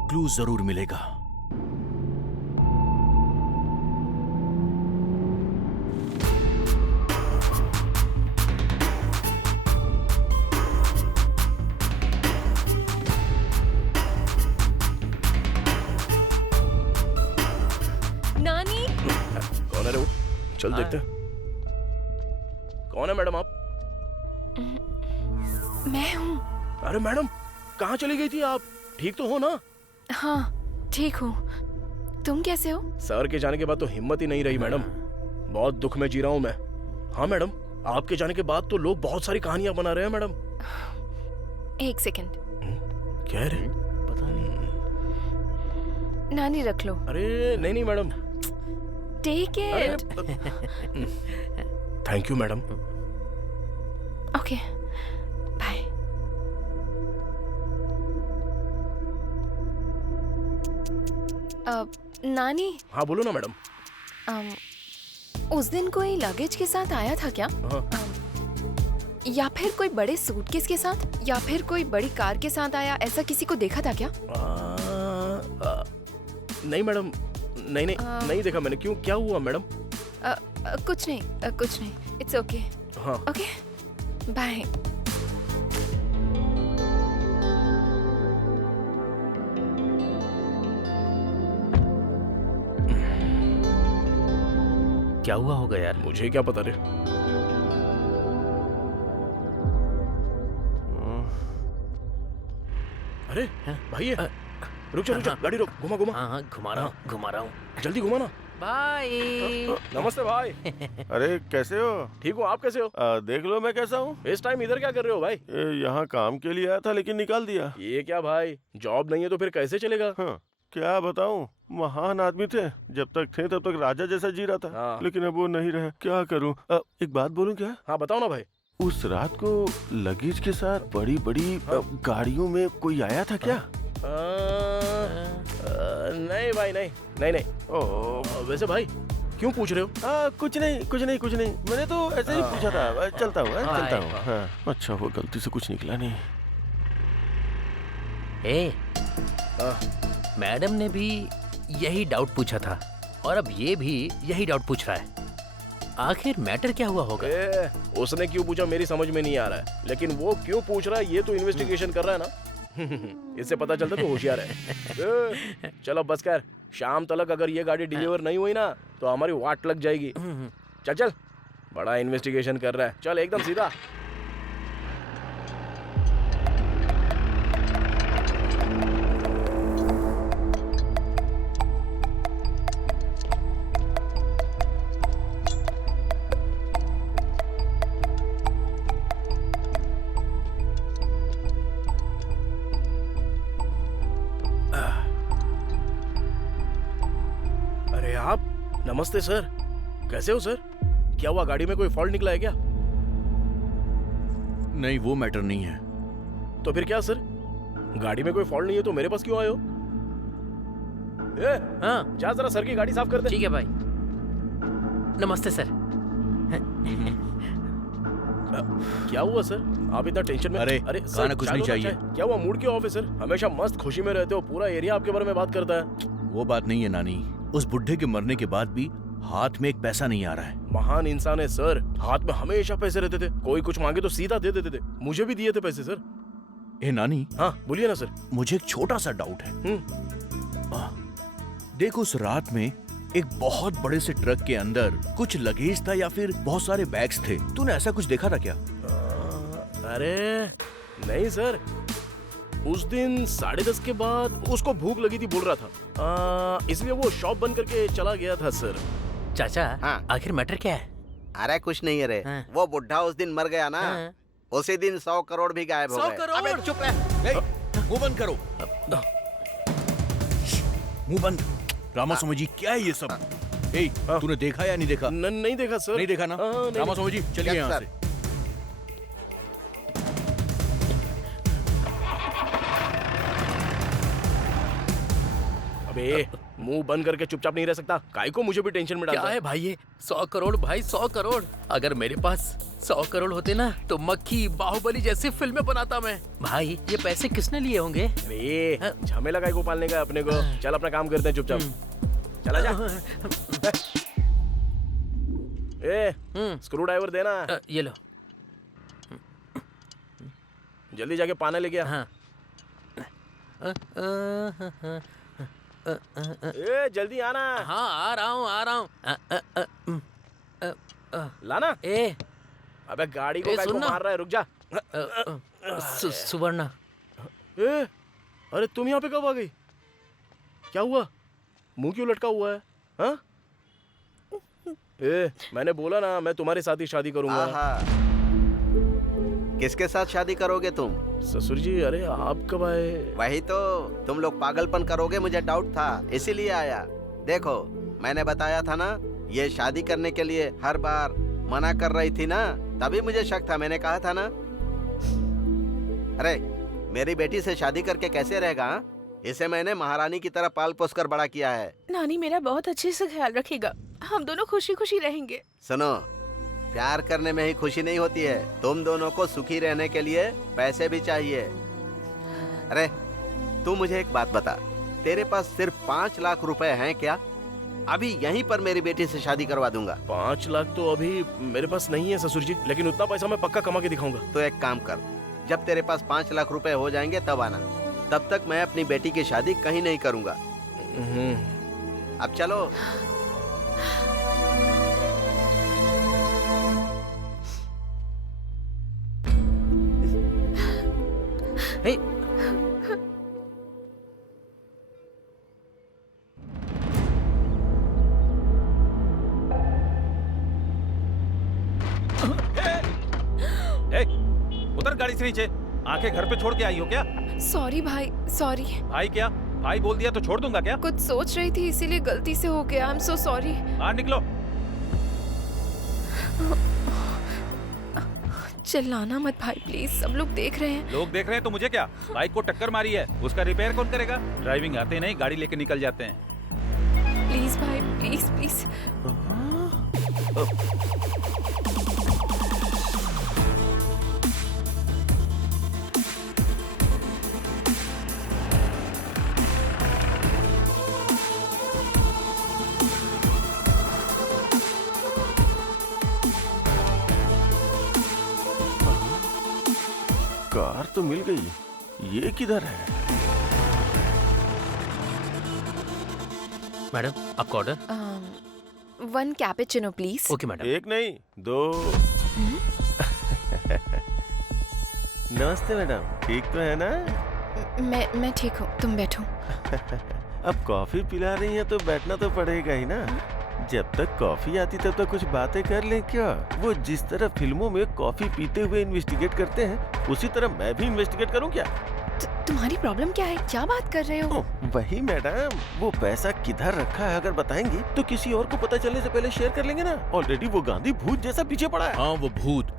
क्लू जरूर मिलेगा। नानी, कौन है रे वो? चल देखते हैं। कौन है मैडम आप? मैं हूँ। अरे मैडम, कहाँ चली गई थी आप? ठीक तो हो ना? हाँ ठीक हूँ। तुम कैसे हो? सर के जाने के बाद तो हिम्मत ही नहीं रही मैडम। बहुत दुख में जी रहा हूँ मैं। हाँ मैडम, आपके जाने के बाद तो लोग बहुत सारी कहानियां बना रहे हैं मैडम। एक सेकंड। क्या है रे? पता नहीं। नानी रख लो। अरे नहीं नहीं madam. Take it. Thank you madam. Okay bye. नानी। हाँ बोलो ना मैडम। उस दिन कोई लगेज के साथ आया था क्या? या फिर कोई बड़े सूटकेस के साथ, या फिर कोई बड़ी कार के साथ आया, ऐसा किसी को देखा था क्या? नहीं मैडम, नहीं नहीं नहीं देखा मैंने। क्यों, क्या हुआ मैडम? कुछ नहीं, कुछ नहीं। It's okay. हाँ ओके बाय। क्या हुआ होगा यार? मुझे क्या पता रे। अरे भाई, रुक जा रुक जा, गाड़ी रोक, घुमा घुमा। हाँ घुमा रहा हूँ, घुमा रहा हूँ। जल्दी घुमा ना। बाय। नमस्ते भाई। अरे कैसे हो? ठीक हूँ, आप कैसे हो? देख लो मैं कैसा हूँ। इस टाइम इधर क्या कर रहे हो भाई? यहाँ काम के लिए आया था लेकिन निकाल दिया। ये क्या भाई, जॉब नहीं है तो फिर कैसे चलेगा? हाँ, क्या बताऊँ, महान आदमी थे। जब तक थे तब तक राजा जैसा जी रहा था। हाँ। लेकिन अब वो नहीं रहे, क्या करूँ? एक बात बोलूँ क्या? हाँ बताओ ना भाई। उस रात को लगेज के साथ बड़ी बड़ी गाड़ियों में कोई आया था क्या? नहीं भाई, नहीं नहीं नहीं। वैसे भाई क्यों पूछ रहे हो? कुछ नहीं कुछ नहीं कुछ नहीं, मैंने तो ऐसे ही पूछा था। चलता हूँ चलता हूँ। हाँ, अच्छा हुआ गलती से कुछ निकला नहीं। मैडम ने भी यही डाउट पूछा था और अब ये भी यही डाउट पूछ रहा है। आखिर मैटर क्या हुआ होगा? उसने क्यों पूछा मेरी समझ में नहीं आ रहा है, लेकिन वो क्यों पूछ रहा है ये तो इन्वेस्टिगेशन कर रहा है ना। इससे पता चलता तो होशियार है। चलो बस कर, शाम तक अगर ये गाड़ी डिलीवर नहीं हुई ना तो हमारी वाट लग जाएगी। चल चल, बड़ा इन्वेस्टिगेशन कर रहा है, चल एकदम सीधा। नमस्ते सर, कैसे हो सर? क्या हुआ, गाड़ी में कोई फॉल्ट निकला है क्या? नहीं, वो मैटर नहीं है। तो फिर क्या सर? गाड़ी में कोई फॉल्ट नहीं है तो मेरे पास क्यों आए हो? हाँ, जा जरा सर की गाड़ी साफ कर दे। ठीक है भाई। नमस्ते सर। क्या हुआ सर, आप इतना टेंशन में? अरे सर, खाना कुछ नहीं चाहिए। क्या हुआ, मूड क्यों ऑफ है सर? हमेशा मस्त खुशी में रहते हो, पूरा एरिया आपके बारे में बात करता है। वो बात नहीं है नानी, उस बुढ़े के मरने के बाद भी हाथ में एक पैसा नहीं आ रहा है। महान इंसान है सर, हाथ में हमेशा पैसे रहते थे, कोई कुछ मांगे तो सीधा दे देते थे। मुझे भी दिए थे पैसे सर। ए नानी। हाँ बोलिए ना सर। मुझे एक छोटा सा डाउट है। देखो, उस रात में एक बहुत बड़े से ट्रक के अंदर कुछ लगेज था या फिर बहुत सारे बैग्स थे, तूने ऐसा कुछ देखा था क्या? अरे नहीं सर, उस दिन 10:30 के बाद उसको भूख लगी थी बोल रहा था, इसलिए वो शॉप बंद करके चला गया था सर। चाचा, हाँ। आखिर मैटर क्या है? अरे कुछ नहीं है रे। हाँ। वो बुढ़ा उस दिन मर गया ना, उसी दिन 100 करोड़ भी गायब हो गए। 100 करोड़? अबे चुप रह। मुंह बंद करो। मुंह बंद। रामास्वामी जी, क्या है ये सब? तूने देखा या नहीं देखा? नहीं देखा सर। नहीं देखा ना? रामास्वामी जी चलिए यहाँ से। अबे मुंह बंद करके चुपचाप नहीं रह सकता, काहे को मुझे भी टेंशन में डालता क्या है भाई ये? 100 करोड़ भाई, 100 करोड़। अगर मेरे पास 100 करोड़ होते ना तो मक्खी बाहुबली जैसी फिल्में बनाता मैं। भाई ये पैसे किसने लिए होंगे? अरे झमेला काहे को पालने का अपने को? चल अपना काम करते हैं चुपचाप। चला जा। स्क्रू ड्राइवर देना। ये लो। जल्दी जाके पानी लेके आ। हाँ। जल्दी आना। हाँ आ रहा हूँ। लाना। ए अबे गाड़ी को काहे को मार रहा है, रुक जा। सुवर्णा। अरे तुम यहाँ पे कब आ गई? क्या हुआ, मुंह क्यों लटका हुआ है? हाँ? मैंने बोला ना मैं तुम्हारे साथ ही शादी करूंगा। किसके साथ शादी करोगे तुम? ससुर जी, अरे आप कब आए? वही तो, तुम लोग पागलपन करोगे मुझे डाउट था, इसीलिए आया। देखो मैंने बताया था ना, ये शादी करने के लिए हर बार मना कर रही थी ना, तभी मुझे शक था। मैंने कहा था ना। अरे मेरी बेटी से शादी करके कैसे रहेगा? इसे मैंने महारानी की तरह पाल पोस कर बड़ा किया है। नानी मेरा बहुत अच्छे से ख्याल रखेगा, हम दोनों खुशी खुशी रहेंगे। सुनो, प्यार करने में ही खुशी नहीं होती है, तुम दोनों को सुखी रहने के लिए पैसे भी चाहिए। अरे तू मुझे एक बात बता, तेरे पास सिर्फ 5 लाख रुपए हैं क्या? अभी यहीं पर मेरी बेटी से शादी करवा दूंगा। 5 लाख तो अभी मेरे पास नहीं है ससुर जी, लेकिन उतना पैसा मैं पक्का कमा के दिखाऊंगा। तो एक काम कर, जब तेरे पास 5 लाख रुपए हो जाएंगे तब आना, तब तक मैं अपनी बेटी की शादी कहीं नहीं करूंगा। अब चलो। हे उतर गाड़ी से नीचे। आंखें घर पे छोड़ के आई हो क्या? सॉरी भाई, सॉरी। भाई क्या? भाई बोल दिया तो छोड़ दूंगा क्या? कुछ सोच रही थी इसीलिए गलती से हो गया। I am so sorry. बाहर निकलो। चिल्लाना मत भाई प्लीज, सब लोग देख रहे हैं। लोग देख रहे हैं तो मुझे क्या? बाइक को टक्कर मारी है, उसका रिपेयर कौन करेगा? ड्राइविंग आते नहीं, गाड़ी लेके निकल जाते हैं। प्लीज भाई, प्लीज प्लीज। कार तो मिल गई, ये किधर है? मैडम आपका order? 1 cappuccino please. Okay madam. 1 नहीं 2। नमस्ते मैडम, ठीक तो है ना? मैं ठीक हूँ, तुम बैठो। अब कॉफी पिला रही हैं तो बैठना तो पड़ेगा ही ना। जब तक कॉफी आती तब तक कुछ बातें कर लें क्या? वो जिस तरह फिल्मों में कॉफी पीते हुए इन्वेस्टिगेट करते हैं, उसी तरह मैं भी इन्वेस्टिगेट करूं क्या? तुम्हारी प्रॉब्लम क्या है? क्या बात कर रहे हो? वही मैडम, वो पैसा किधर रखा है अगर बताएंगी तो किसी और को पता चलने से पहले शेयर कर लेंगे ना। ऑलरेडी वो गांधी भूत जैसा पीछे पड़ा है। हाँ, वो भूत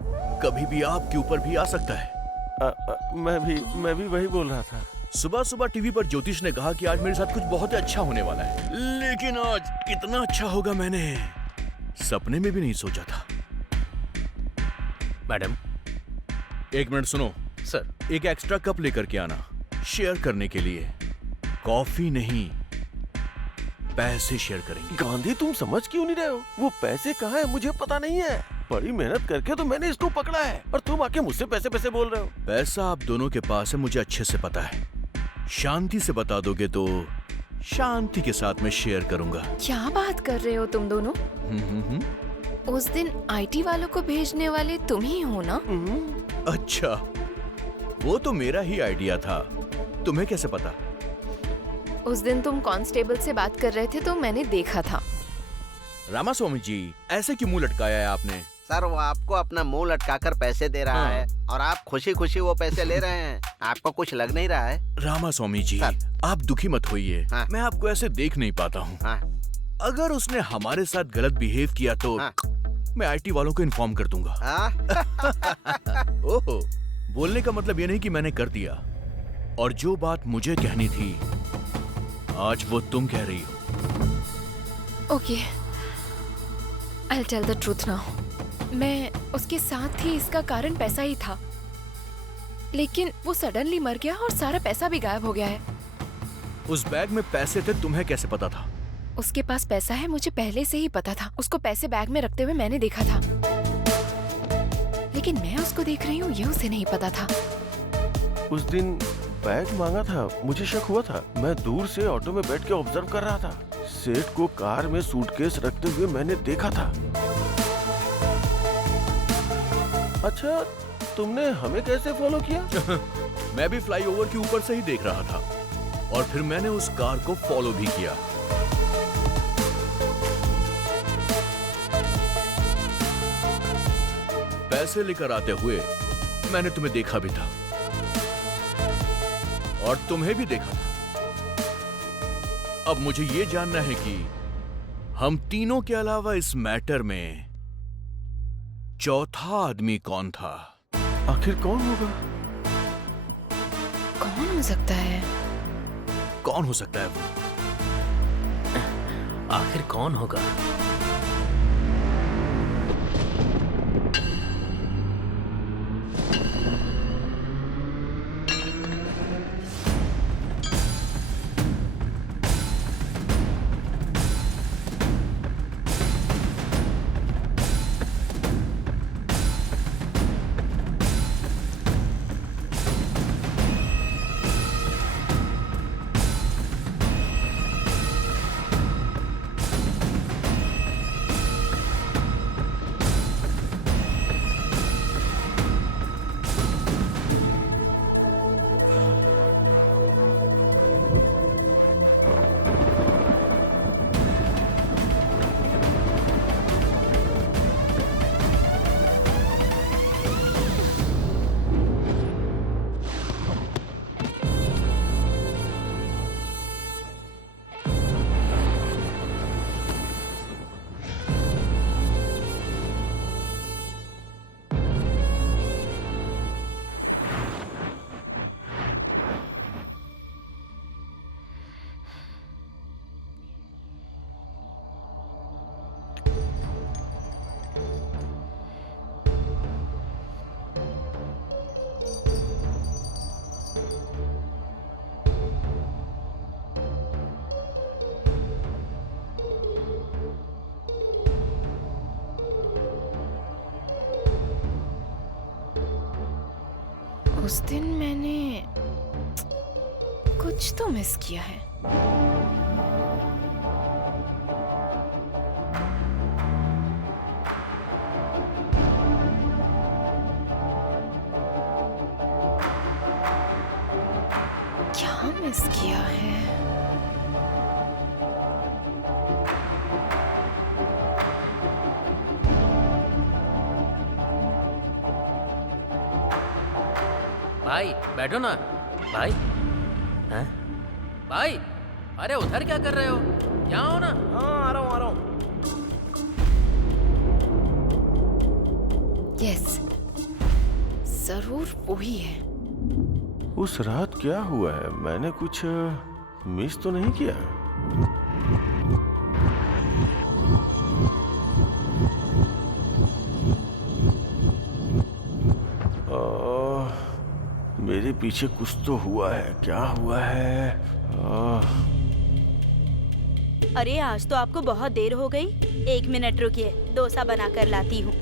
कभी भी आपके ऊपर भी आ सकता है। मैं भी वही बोल रहा था। सुबह सुबह टीवी पर ज्योतिष ने कहा कि आज मेरे साथ कुछ बहुत अच्छा होने वाला है, लेकिन आज कितना अच्छा होगा मैंने सपने में भी नहीं सोचा था। मैडम, एक मिनट सुनो सर। एक एक्स्ट्रा कप लेकर के आना, शेयर करने के लिए। कॉफी नहीं, पैसे शेयर करेंगे। गांधी, तुम समझ क्यों नहीं रहे हो? वो पैसे कहाँ है मुझे पता नहीं है। बड़ी मेहनत करके तो मैंने इसको पकड़ा है और तुम आके मुझसे पैसे बोल रहे हो। पैसा आप दोनों के पास है, मुझे अच्छे से पता है। शांति से बता दोगे तो शांति के साथ में शेयर करूंगा। क्या बात कर रहे हो तुम दोनों? उस दिन आईटी वालों को भेजने वाले तुम ही हो ना? अच्छा, वो तो मेरा ही आइडिया था, तुम्हें कैसे पता? उस दिन तुम कांस्टेबल से बात कर रहे थे तो मैंने देखा था। रामास्वामी जी, ऐसे क्यों मुंह लटकाया है आपने? सर, वो आपको अपना मुंह लटकाकर पैसे दे रहा है और आप खुशी खुशी वो पैसे ले रहे हैं। आपको कुछ लग नहीं रहा है? रामास्वामी जी, आप दुखी मत होइए। मैं आपको ऐसे देख नहीं पाता हूँ। अगर उसने हमारे साथ गलत बिहेव किया तो मैं आईटी वालों को इन्फॉर्म कर दूंगा। ओहो, बोलने का मतलब ये नहीं कि मैंने कर दिया, और जो बात मुझे कहनी थी आज वो तुम कह रही हो। Okay, I'll tell the truth now. मैं उसके साथ थी, इसका कारण पैसा ही था, लेकिन वो सडनली मर गया और सारा पैसा भी गायब हो गया है। उस बैग में पैसे थे, तुम्हें कैसे पता था? उसके पास पैसा है, मुझे पहले से ही पता था। उसको पैसे बैग में रखते हुए मैंने देखा था, लेकिन मैं उसको देख रही हूँ ये उसे नहीं पता था। उस दिन बैग मांगा था, मुझे शक हुआ था। मैं दूर से ऑटो में बैठ के ऑब्जर्व कर रहा था। सेठ को कार में सूटकेस रखते हुए मैंने देखा था। अच्छा, तुमने हमें कैसे फॉलो किया? मैं भी फ्लाईओवर के ऊपर से ही देख रहा था और फिर मैंने उस कार को फॉलो भी किया। पैसे लेकर आते हुए मैंने तुम्हें देखा भी था और तुम्हें भी देखा था। अब मुझे ये जानना है कि हम तीनों के अलावा इस मैटर में चौथा आदमी कौन था? आखिर कौन होगा? कौन हो सकता है? कौन हो सकता है वो? आखिर कौन होगा? उस दिन मैंने कुछ तो मिस किया है। क्या मिस किया है? भाई बैठो ना। भाई भाई, अरे उधर क्या कर रहे हो? यहाँ हो ना? हाँ, आ रहा हूँ। यस, जरूर वही है। उस रात क्या हुआ है? मैंने कुछ मिस तो नहीं किया? मेरे पीछे कुछ तो हुआ है। क्या हुआ है? अरे आज तो आपको बहुत देर हो गई। 1 मिनट रुकिए, डोसा बना कर लाती हूँ।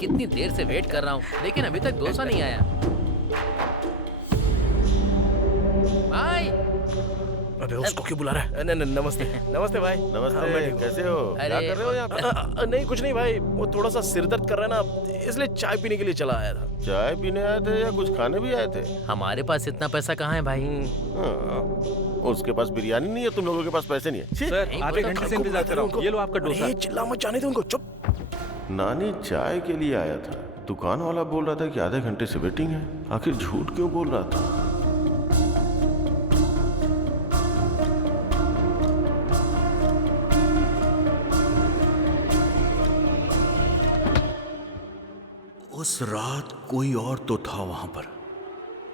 कितनी देर से वेट कर रहा हूँ, लेकिन अभी तक डोसा नहीं आया। भाई, अबे उसको क्यों बुला रहा है? नमस्ते। नमस्ते भाई। नमस्ते, कैसे हो? क्या कर रहे हो यहाँ पे? नहीं कुछ नहीं भाई, वो थोड़ा सा सिर दर्द कर रहा है ना, इसलिए चाय पीने के लिए चला आया था। चाय पीने आए थे या कुछ खाने भी आए थे? हमारे पास इतना पैसा कहाँ है भाई? उसके पास बिरयानी नहीं है, तुम लोगों के पास पैसे नहीं है। सर, आधे घंटे से इंतजार कर रहा हूँ। ये लो आपका डोसा। चिल्ला मत, जाने दो उनको, चुप। नानी चाय के लिए आया था। दुकान वाला बोल रहा था कि आधे घंटे से वेटिंग है। आखिर झूठ क्यों बोल रहा था? उस रात कोई और तो था वहां पर।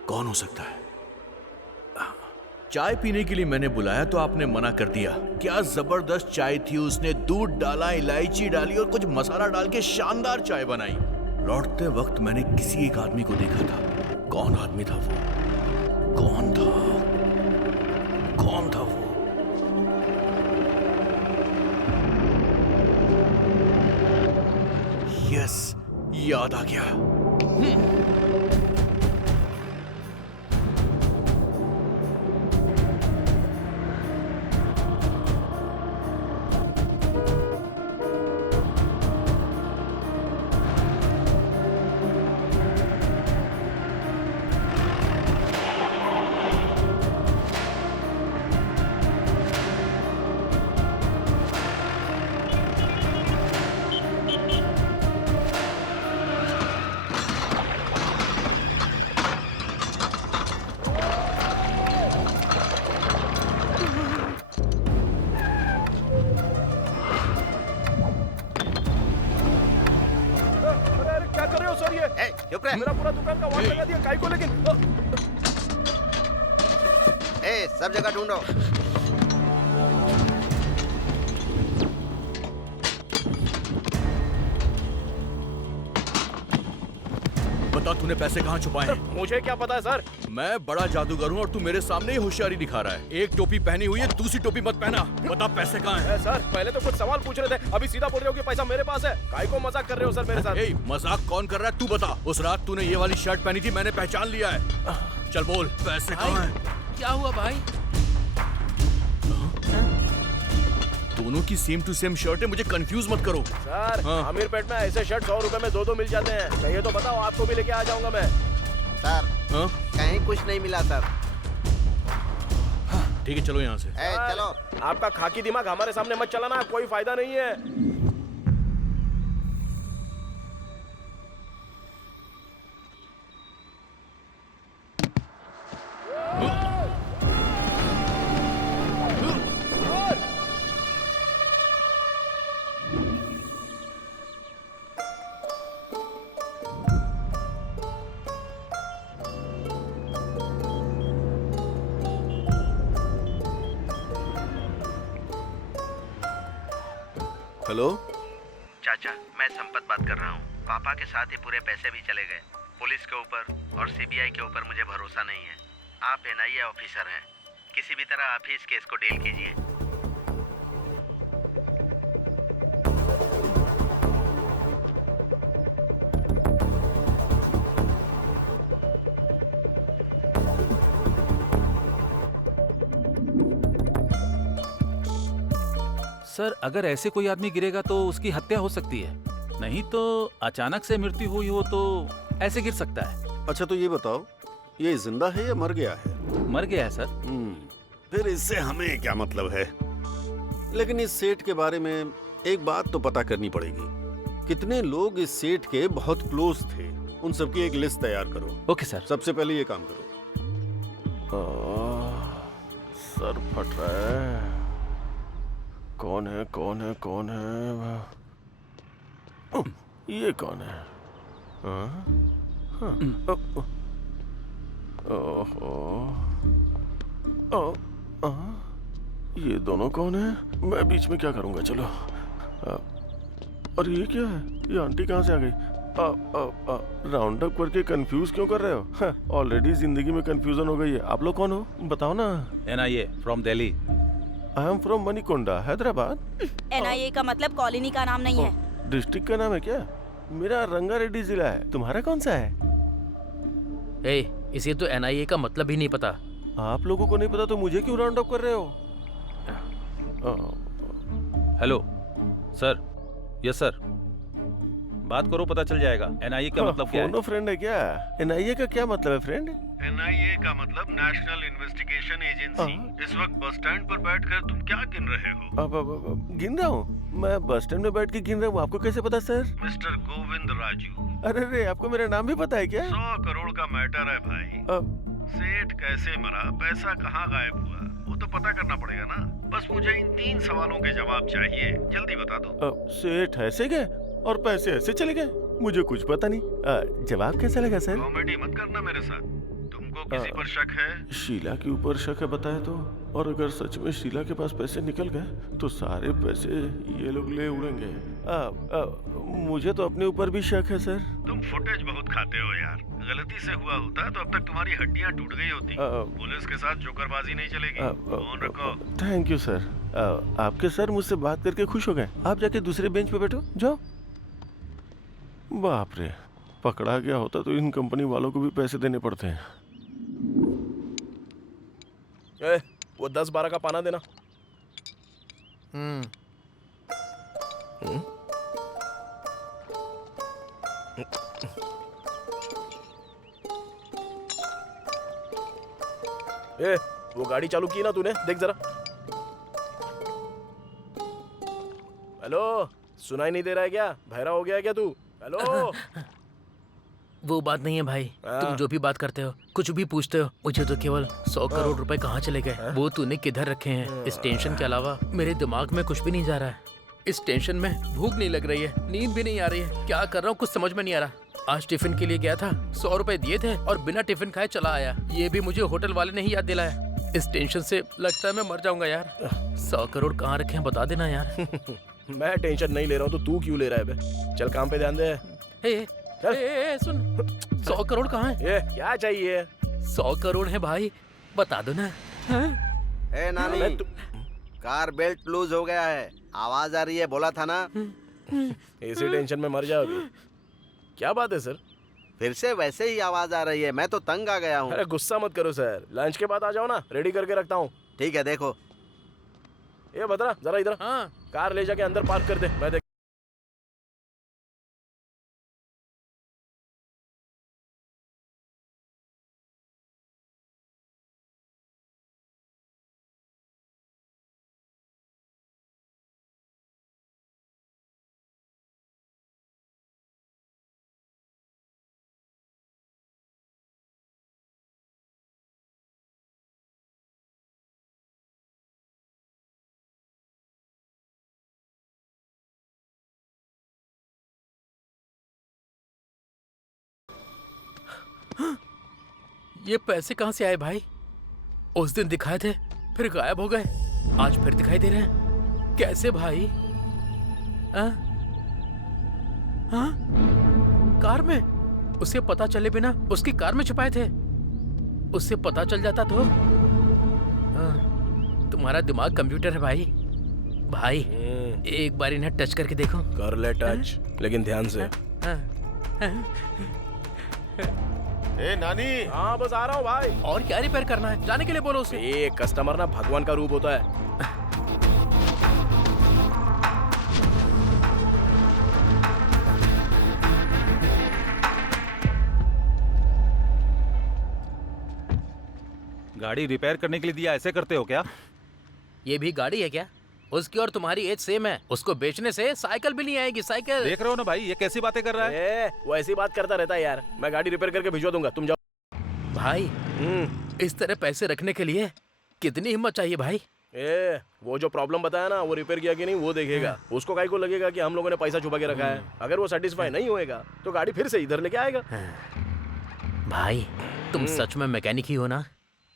कौन हो सकता है? चाय पीने के लिए मैंने बुलाया तो आपने मना कर दिया। क्या जबरदस्त चाय थी। उसने दूध डाला, इलायची डाली और कुछ मसाला डाल के शानदार चाय बनाई। लौटते वक्त मैंने किसी एक आदमी को देखा था। कौन आदमी था वो? कौन था? कौन था वो? यस, याद आ गया। मेरा पूरा दुकान का वाट लगा दिया काई को, लेकिन सब जगह ढूंढो। बता, तूने पैसे कहाँ छुपाए हैं? मुझे क्या पता है सर। मैं बड़ा जादूगर हूँ और तू मेरे सामने ही होशियारी दिखा रहा है। एक टोपी पहनी हुई है, दूसरी टोपी मत पहना। बता पैसे कहाँ हैं? सर पहले तो कुछ सवाल पूछ रहे थे, अभी सीधा बोल रहे हो कि पैसा मेरे पास है। काई को मजाक कर रहे हो सर मेरे साथ? मजाक कौन कर रहा है तू बता। उस रात तूने ये वाली शर्ट पहनी थी, मैंने पहचान लिया है। चल बोल, पैसे कहाँ हैं? क्या हुआ भाई? दोनों की सेम टू सेम शर्ट है, मुझे कंफ्यूज मत करो। सर अमीरपेट में ऐसे शर्ट 100 रुपए में 2 मिल जाते हैं। चाहिए तो बताओ, आपको भी लेके आ जाऊंगा मैं। सर कहीं कुछ नहीं मिला सर। ठीक है, चलो यहाँ से। चलो। आपका खाकी दिमाग हमारे सामने मत चलाना, कोई फायदा नहीं है। हेलो चाचा, मैं संपत बात कर रहा हूँ। पापा के साथ ही पूरे पैसे भी चले गए। पुलिस के ऊपर और सीबीआई के ऊपर मुझे भरोसा नहीं है। आप एनआईए ऑफिसर हैं, किसी भी तरह आप ही इस केस को डील कीजिए। सर, अगर ऐसे कोई आदमी गिरेगा तो उसकी हत्या हो सकती है, नहीं तो अचानक से मृत्यु हुई हो तो ऐसे गिर सकता है। अच्छा तो ये बताओ, ये जिंदा है या मर गया है? मर गया है सर। फिर इससे हमें क्या मतलब है? लेकिन इस सेठ के बारे में एक बात तो पता करनी पड़ेगी। कितने लोग इस सेठ के बहुत क्लोज थे, उन सबकी एक लिस्ट तैयार करो। Okay sir. सबसे पहले ये काम करो। सर फट रहा है। कौन है कौन है कौन है? ये कौन है? ये दोनों कौन है? मैं बीच में क्या करूंगा? चलो। और ये क्या है? ये आंटी कहाँ से आ गई? राउंड अप करके कंफ्यूज क्यों कर रहे हो? ऑलरेडी जिंदगी में कंफ्यूजन हो गई है। आप लोग कौन हो? बताओ ना। NIA from Delhi. I am from Manikonda, Hyderabad. NIA का मतलब कॉलोनी का नाम नहीं है। डिस्ट्रिक्ट का नाम है क्या? मेरा रंगारेड्डी जिला है। तुम्हारा कौन सा है? इसे तो NIA का मतलब ही नहीं पता। आप लोगों को नहीं पता तो मुझे क्यों राउंड अप कर रहे हो? Hello sir. Yes sir. बात करो, पता चल जाएगा। NIA का मतलब क्या है? फोनो फ्रेंड है क्या? NIA का क्या मतलब है फ्रेंड? NIA का मतलब नेशनल इन्वेस्टिगेशन एजेंसी। इस वक्त बस स्टैंड पर बैठकर तुम क्या गिन रहे हो? अब गिन रहा हूँ। मैं बस स्टैंड में बैठ के गिन रहा हूँ। आपको कैसे पता सर? मिस्टर गोविंद राजू। अरे आपको मेरा नाम भी पता है क्या? 100 करोड़ का मैटर है भाई। सेठ कैसे मरा, पैसा कहाँ गायब हुआ, वो तो पता करना पड़ेगा ना। बस मुझे इन 3 सवालों के जवाब चाहिए, जल्दी बता दो। सेठ ऐसे गए और पैसे ऐसे चले गए? मुझे कुछ पता नहीं। जवाब कैसा लगा सर? कॉमेडी मत करना मेरे साथ। तुमको किसी पर शक है? शीला के ऊपर शक है बताए तो। और अगर सच में शीला के पास पैसे निकल गए तो सारे पैसे ये लोग ले उड़ेंगे। मुझे तो अपने ऊपर भी शक है सर। तुम फुटेज बहुत खाते हो यार। गलती से हुआ होता तो अब तक तुम्हारी हड्डियां टूट गई होती। पुलिस के साथ जोकरबाजी नहीं चलेगी। फोन रखो। Thank you sir. आपके सर मुझसे बात करके खुश हो गए। आप जाके दूसरे बेंच पे बैठो, जाओ। बाप रे, पकड़ा गया होता तो इन कंपनी वालों को भी पैसे देने पड़ते हैं। वो 10-12 का पाना देना। वो गाड़ी चालू की ना तूने? देख जरा। हेलो, सुनाई नहीं दे रहा है क्या? बहरा हो गया क्या तू? हेलो। वो बात नहीं है भाई। तुम जो भी बात करते हो, कुछ भी पूछते हो, मुझे तो केवल 100 करोड़ रुपए कहाँ चले गए वो तूने किधर रखे हैं, इस टेंशन के अलावा मेरे दिमाग में कुछ भी नहीं जा रहा है। इस टेंशन में भूख नहीं लग रही है, नींद भी नहीं आ रही है। क्या कर रहा हूँ कुछ समझ में नहीं आ रहा। आज टिफिन के लिए गया था, 100 रुपए दिए थे और बिना टिफिन खाए चला आया। ये भी मुझे होटल वाले ने ही याद दिलाया। इस टेंशन से लगता है मैं मर जाऊंगा यार। 100 करोड़ कहाँ रखे हैं बता देना यार। मैं टेंशन नहीं ले रहा हूँ तो तू क्यों ले रहा है बे? चल काम पे ध्यान दे। सुन, 100 करोड़ कहाँ है? ये क्या चाहिए? 100 करोड़ है भाई, बता दो ना। ए नानी, कार बेल्ट लूज हो गया है, आवाज आ रही है, बोला था ना। इसी टेंशन में मर जाओगे। क्या बात है सर? फिर से वैसे ही आवाज आ रही है, मैं तो तंग आ गया हूँ। अरे गुस्सा मत करो सर, लंच के बाद आ जाओ ना, रेडी करके रखता हूँ। ठीक है, देखो। ये बता जरा इधर। हाँ। कार ले जाके अंदर पार्क कर दे, मैं देख। ये पैसे कहाँ से आए भाई? उस दिन दिखाए थे, फिर गायब हो गए, आज फिर दिखाई दे रहे हैं। कैसे भाई? कार में? उसे पता चले बिना उसकी कार में छुपाए थे। उससे पता चल जाता तो। तुम्हारा दिमाग कंप्यूटर है भाई। भाई एक बार इन्हें टच करके देखो। कर ले टच, लेकिन ध्यान से। ए नानी। हाँ बस आ रहा हूँ भाई। और क्या रिपेयर करना है? जाने के लिए बोलो उसे। ये कस्टमर ना भगवान का रूप होता है। गाड़ी रिपेयर करने के लिए दिया, ऐसे करते हो क्या? ये भी गाड़ी है क्या? उसकी और तुम्हारी एज सेम है। उसको बेचने से साइकिल भी नहीं आएगी। साइकिल देख रहे हो ना भाई, ये कैसी बातें कर रहा है। वो ऐसी बात करता रहता है यार। मैं गाड़ी रिपेयर करके भिजवा दूंगा, तुम जाओ। भाई इस तरह पैसे रखने के लिए कितनी हिम्मत चाहिए भाई? वो जो प्रॉब्लम बताया ना, वो रिपेयर किया कि नहीं वो देखेगा। उसको काहे को लगेगा कि हम लोगों ने पैसा छुपा के रखा है। अगर वो सेटिस्फाई नहीं होएगा तो गाड़ी फिर से इधर लेके आएगा। भाई तुम सच में मैकेनिक ही हो ना?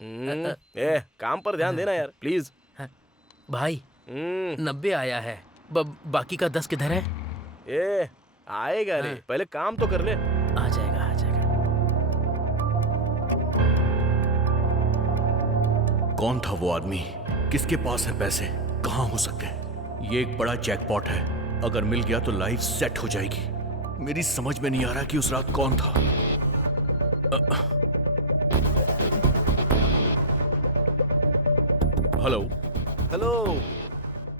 काम पर ध्यान देना यार प्लीज। भाई 90 आया है, बाकी का 10 किधर है? आएगा रे, पहले काम तो कर ले। आ जाएगा आ जाएगा। कौन था वो आदमी? किसके पास है पैसे? कहाँ हो सकते हैं? ये एक बड़ा जैकपॉट है। अगर मिल गया तो लाइफ सेट हो जाएगी। मेरी समझ में नहीं आ रहा कि उस रात कौन था। Hello hello,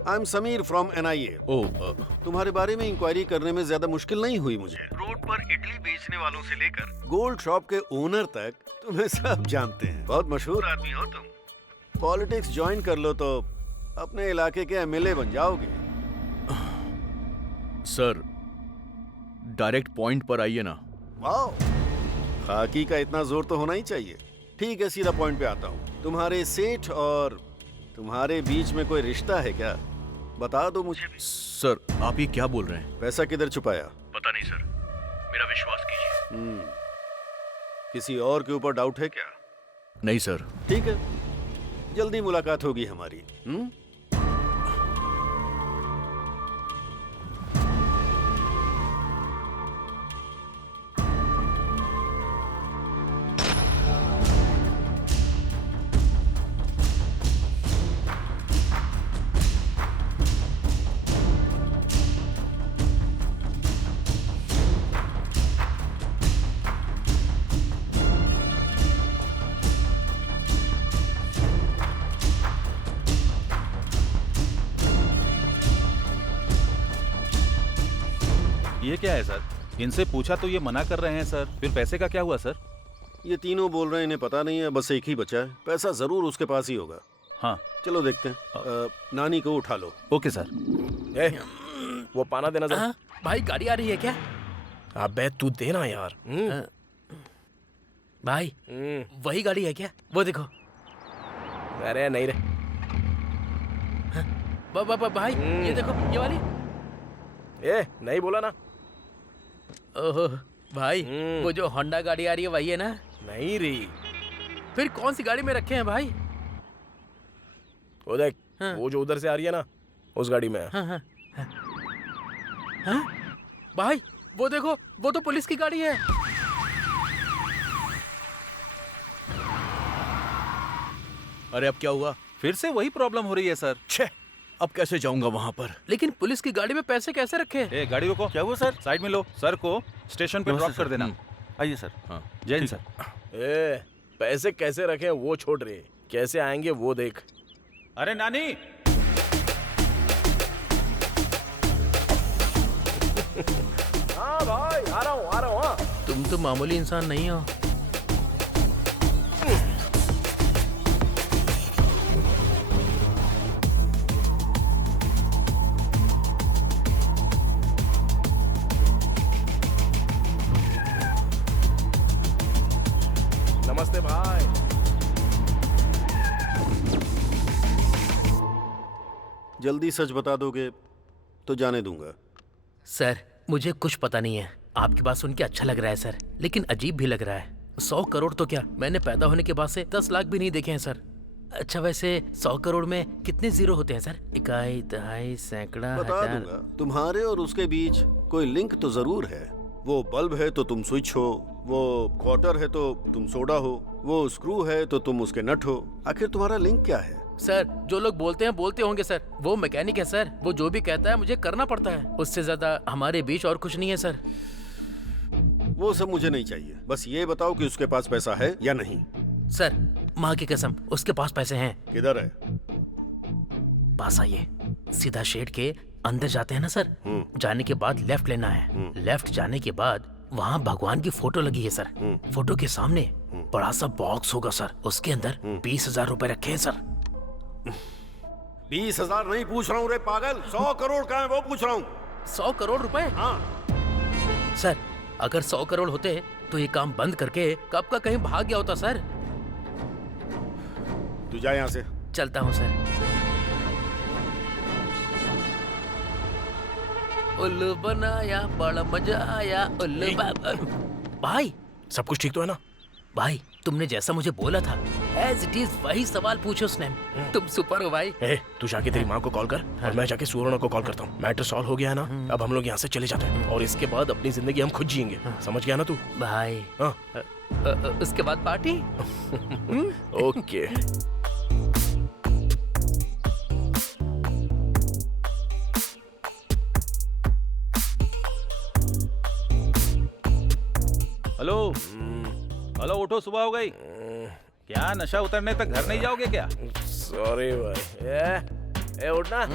I am Sameer from NIA। तुम्हारे बारे में इंक्वायरी करने में ज्यादा मुश्किल नहीं हुई मुझे। रोड पर इडली बेचने वालों से लेकर गोल्ड शॉप के ओनर तक तुम्हें सब जानते हैं। बहुत मशहूर आदमी हो तुम। पॉलिटिक्स ज्वाइन कर लो तो अपने इलाके के MLA बन जाओगे। सर डायरेक्ट पॉइंट पर आइए ना। वाओ, खाकी का इतना जोर तो होना ही चाहिए। ठीक है, सीधा पॉइंट पे आता हूँ। तुम्हारे सेठ और तुम्हारे बीच में कोई रिश्ता है क्या? बता दो मुझे भी। सर आप ये क्या बोल रहे हैं? पैसा किधर छुपाया? पता नहीं सर, मेरा विश्वास कीजिए। किसी और के ऊपर डाउट है क्या? नहीं सर। ठीक है, जल्दी मुलाकात होगी हमारी। ये क्या है सर? इनसे पूछा तो ये मना कर रहे हैं सर। फिर पैसे का क्या हुआ सर? ये तीनों बोल रहे हैं इन्हें पता नहीं है, बस एक ही बचा है। पैसा जरूर उसके पास ही होगा। हाँ चलो देखते हैं। नानी को उठा लो। Okay sir. वो पाना देना जरा। भाई गाड़ी आ रही है क्या? अबे तू देना यार। भाई वही गाड़ी है क्या? वो देखो। अरे नहीं रे। भाई ये देखो, ये वाली। नहीं बोला ना। ओहो भाई, वो जो होंडा गाड़ी आ रही है वही है ना? नहीं रे। फिर कौन सी गाड़ी में रखे हैं भाई? वो देख, वो जो उधर से आ रही है ना, उस गाड़ी में। भाई वो देखो, वो तो पुलिस की गाड़ी है। अरे अब क्या हुआ? फिर से वही प्रॉब्लम हो रही है सर। छे, अब कैसे जाऊंगा वहां पर? लेकिन पुलिस की गाड़ी में पैसे कैसे रखे? गाड़ी रोको। क्या हुआ सर? साइड में लो। सर को स्टेशन पे ड्रॉप कर देना। आइए सर। हाँ जय सर। पैसे कैसे रखे वो छोड़ रहे, कैसे आएंगे वो देख। अरे नानी। हाँ भाई, आ रहा हूँ। हाँ तुम तो मामूली इंसान नहीं हो। नमस्ते भाई। जल्दी सच बता दोगे तो जाने दूंगा। सर मुझे कुछ पता नहीं है। आपकी बात सुन के अच्छा लग रहा है सर, लेकिन अजीब भी लग रहा है। 100 करोड़ तो क्या, मैंने पैदा होने के बाद से 10 लाख भी नहीं देखे हैं सर। अच्छा वैसे 100 करोड़ में कितने जीरो होते हैं सर? इकाई, दहाई, सैकड़ा, बता दूंगा। तुम्हारे और उसके बीच कोई लिंक तो जरूर है। वो बल्ब है तो तुम स्विच हो, वो क्वार्टर है तो तुम सोडा हो, वो स्क्रू है तो तुम उसके नट हो। आखिर तुम्हारा लिंक क्या है? सर जो लोग बोलते हैं बोलते होंगे सर। वो मैकेनिक है सर, वो जो भी कहता है मुझे करना पड़ता है। उससे ज्यादा हमारे बीच और कुछ नहीं है सर। वो सब मुझे नहीं चाहिए, बस ये बताओ कि उसके पास पैसा है या नहीं। सर माँ की कसम, उसके पास पैसे हैं। किधर है? पास आइए। सीधा शेड के अंदर जाते हैं ना सर, जाने के बाद लेफ्ट लेना है। लेफ्ट जाने के बाद वहाँ भगवान की फोटो लगी है सर। फोटो के सामने बड़ा सा बॉक्स होगा सर, उसके अंदर 20,000 रुपए रखे हैं सर। 20,000 नहीं पूछ रहा हूँ रे पागल, 100 करोड़ कहाँ है वो पूछ रहा हूँ। 100 करोड़ रुपए? हाँ सर, अगर 100 करोड़ होते तो ये काम बंद करके कब का कहीं भाग गया होता सर। तू जा यहाँ से। चलता हूँ सर। उल्लू बनाया, बड़ा मजा आया उल्लू भाई। सब कुछ ठीक तो है ना? भाई तुमने जैसा मुझे बोला था एज इट इज वही सवाल पूछो उसने। तुम सुपर हो भाई। तू जाके तेरी माँ को कॉल कर और मैं जाके सुवर्णा को कॉल करता हूँ। मैटर सॉल्व हो गया है ना? अब हम लोग यहाँ से चले जाते हैं और इसके बाद अपनी जिंदगी हम खुद जिएंगे। समझ गया ना तू? भाई उसके बाद पार्टी। ओके। हेलो हेलो, उठो, सुबह हो गई क्या? नशा उतरने तक घर नहीं जाओगे क्या? सॉरी भाई। उठना।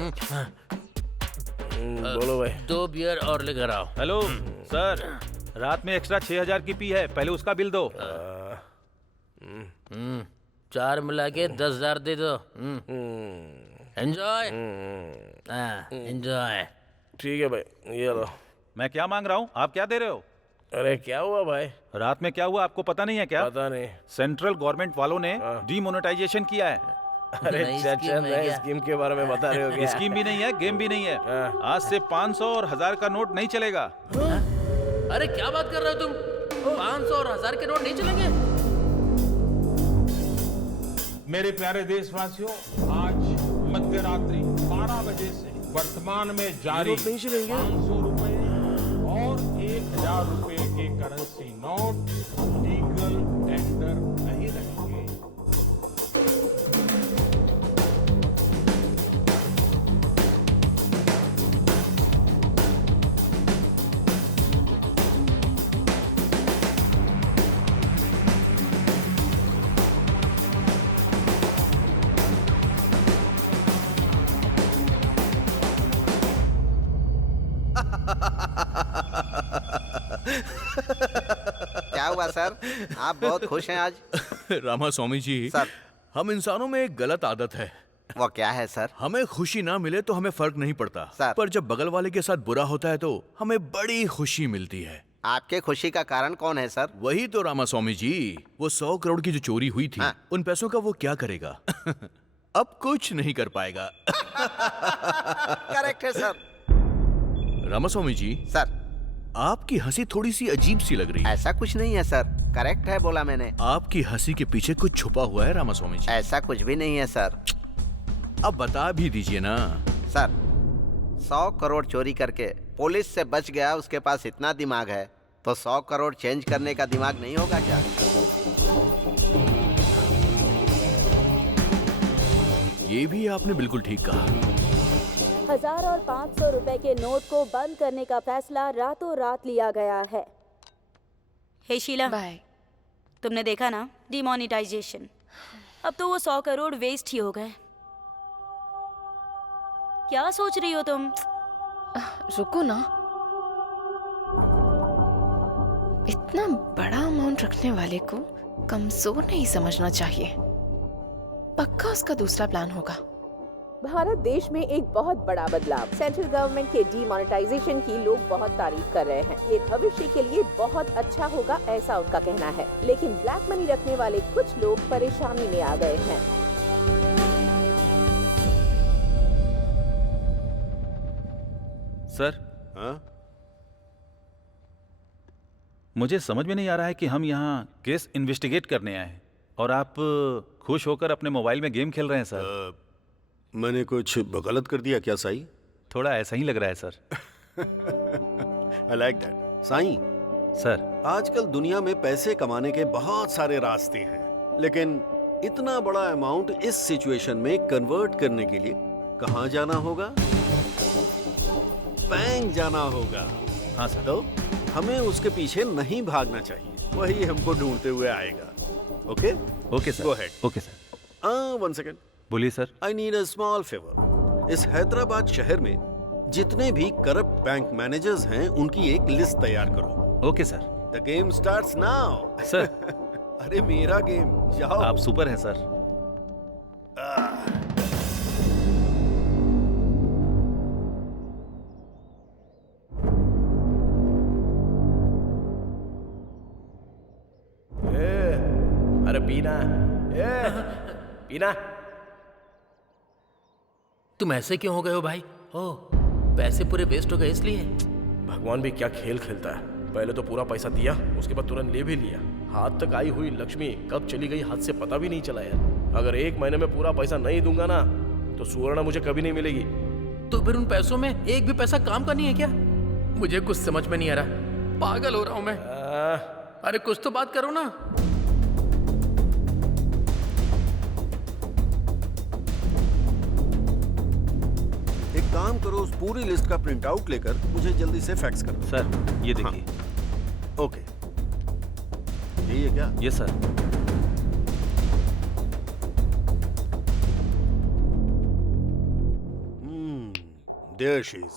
बोलो भाई। 2 बियर और लेकर आओ। हेलो सर, रात में एक्स्ट्रा 6,000 की पी है, पहले उसका बिल दो। 4 मिला के 10,000 दे दो। Enjoy enjoy. ठीक है भाई, ये लो। मैं क्या मांग रहा हूँ, आप क्या दे रहे हो? अरे क्या हुआ भाई? रात में क्या हुआ आपको पता नहीं है क्या? पता नहीं। सेंट्रल गवर्नमेंट वालों ने डीमोनेटाइजेशन किया है। अरे चाचा, नए स्कीम के बारे में बता रहे हो क्या? स्कीम भी नहीं है, गेम भी नहीं है। आज से 500 और 1000 का नोट नहीं चलेगा। अरे क्या बात कर रहे हो तुम? 500 और 1000 के नोट नहीं चलेंगे? मेरे प्यारे देशवासियों, आज मध्य रात्रि 12 बजे से वर्तमान में जारी 500 रुपए और 1,000 रुपए के करेंसी नोट लीगल टेंडर नहीं रहेंगे। क्या हुआ सर? आप बहुत खुश हैं आज? रामा स्वामी जी सर, हम इंसानों में एक गलत आदत है। वो क्या है सर? हमें खुशी ना मिले तो हमें फर्क नहीं पड़ता सर, पर जब बगल वाले के साथ बुरा होता है तो हमें बड़ी खुशी मिलती है। आपके खुशी का कारण कौन है सर? वही तो रामा स्वामी जी, वो 100 करोड़ की जो चोरी हुई थी, उन पैसों का वो क्या करेगा? अब कुछ नहीं कर पाएगा। करेक्ट है सर। रामा स्वामी जी। सर, आपकी हंसी थोड़ी सी अजीब सी लग रही है। ऐसा कुछ नहीं है सर, करेक्ट है बोला मैंने। आपकी हंसी के पीछे कुछ छुपा हुआ है रामा स्वामी जी। ऐसा कुछ भी नहीं है सर। अब बता भी दीजिए ना। सर, 100 करोड़ चोरी करके पुलिस से बच गया, उसके पास इतना दिमाग है तो 100 करोड़ चेंज करने का दिमाग नहीं होगा क्या? ये भी आपने बिल्कुल ठीक कहा। 1000 और 500 रुपए के नोट को बंद करने का फैसला रातों रात लिया गया है। हे शीला, बाय। तुमने देखा ना डिमोनेटाइजेशन? अब तो वो 100 करोड़ वेस्ट ही हो गए। क्या सोच रही हो तुम? रुको ना, इतना बड़ा अमाउंट रखने वाले को कमजोर नहीं समझना चाहिए। पक्का उसका दूसरा प्लान होगा। भारत देश में एक बहुत बड़ा बदलाव। सेंट्रल गवर्नमेंट के डीमोनेटाइजेशन की लोग बहुत तारीफ कर रहे हैं। ये भविष्य के लिए बहुत अच्छा होगा, ऐसा उनका कहना है। लेकिन ब्लैक मनी रखने वाले कुछ लोग परेशानी में आ गए हैं। सर, मुझे समझ में नहीं आ रहा है कि हम यहाँ केस इन्वेस्टिगेट करने आए हैं और आप खुश होकर अपने मोबाइल में गेम खेल रहे हैं सर। मैंने कुछ गलत कर दिया क्या साई? थोड़ा ऐसा ही लग रहा है sir. I like that. Sai sir, आजकल दुनिया में पैसे कमाने के बहुत सारे रास्ते हैं, लेकिन इतना बड़ा अमाउंट इस सिचुएशन में कन्वर्ट करने के लिए कहाँ जाना होगा? बैंक जाना होगा। हाँ सर। तो हमें उसके पीछे नहीं भागना चाहिए, वही हमको ढूंढते हुए आएगा। Okay? Okay sir. Go ahead. Okay sir. 1 second. बोलिए sir. I need a small favour. इस हैदराबाद शहर में जितने भी करप्ट बैंक मैनेजर्स हैं उनकी एक लिस्ट तैयार करो। Okay sir. The game starts now. Sir. अरे मेरा गेम, जाओ। आप सुपर हैं सर। अरे पीना, पीना। तुम ऐसे क्यों हो गए हो भाई? ओ, पैसे पूरे वेस्ट हो गए इसलिए? भगवान भी क्या खेल खेलता है। पहले तो पूरा पैसा दिया, उसके बाद तुरंत ले भी लिया। हाथ तक आई हुई लक्ष्मी कब चली गई हाथ से पता भी नहीं चला यार। अगर 1 महीने में पूरा पैसा नहीं दूंगा ना तो सुवर्णा मुझे कभी नहीं मिलेगी। तो फिर उन पैसों में एक भी पैसा काम का नहीं है क्या? मुझे कुछ समझ में नहीं आ रहा, पागल हो रहा हूं मैं। अरे कुछ तो बात करो ना। एक काम करो, उस पूरी लिस्ट का प्रिंट आउट लेकर मुझे जल्दी से फैक्स कर दो। सर ये देखिए। हाँ। ओके, यही है क्या? Yes sir. There she is.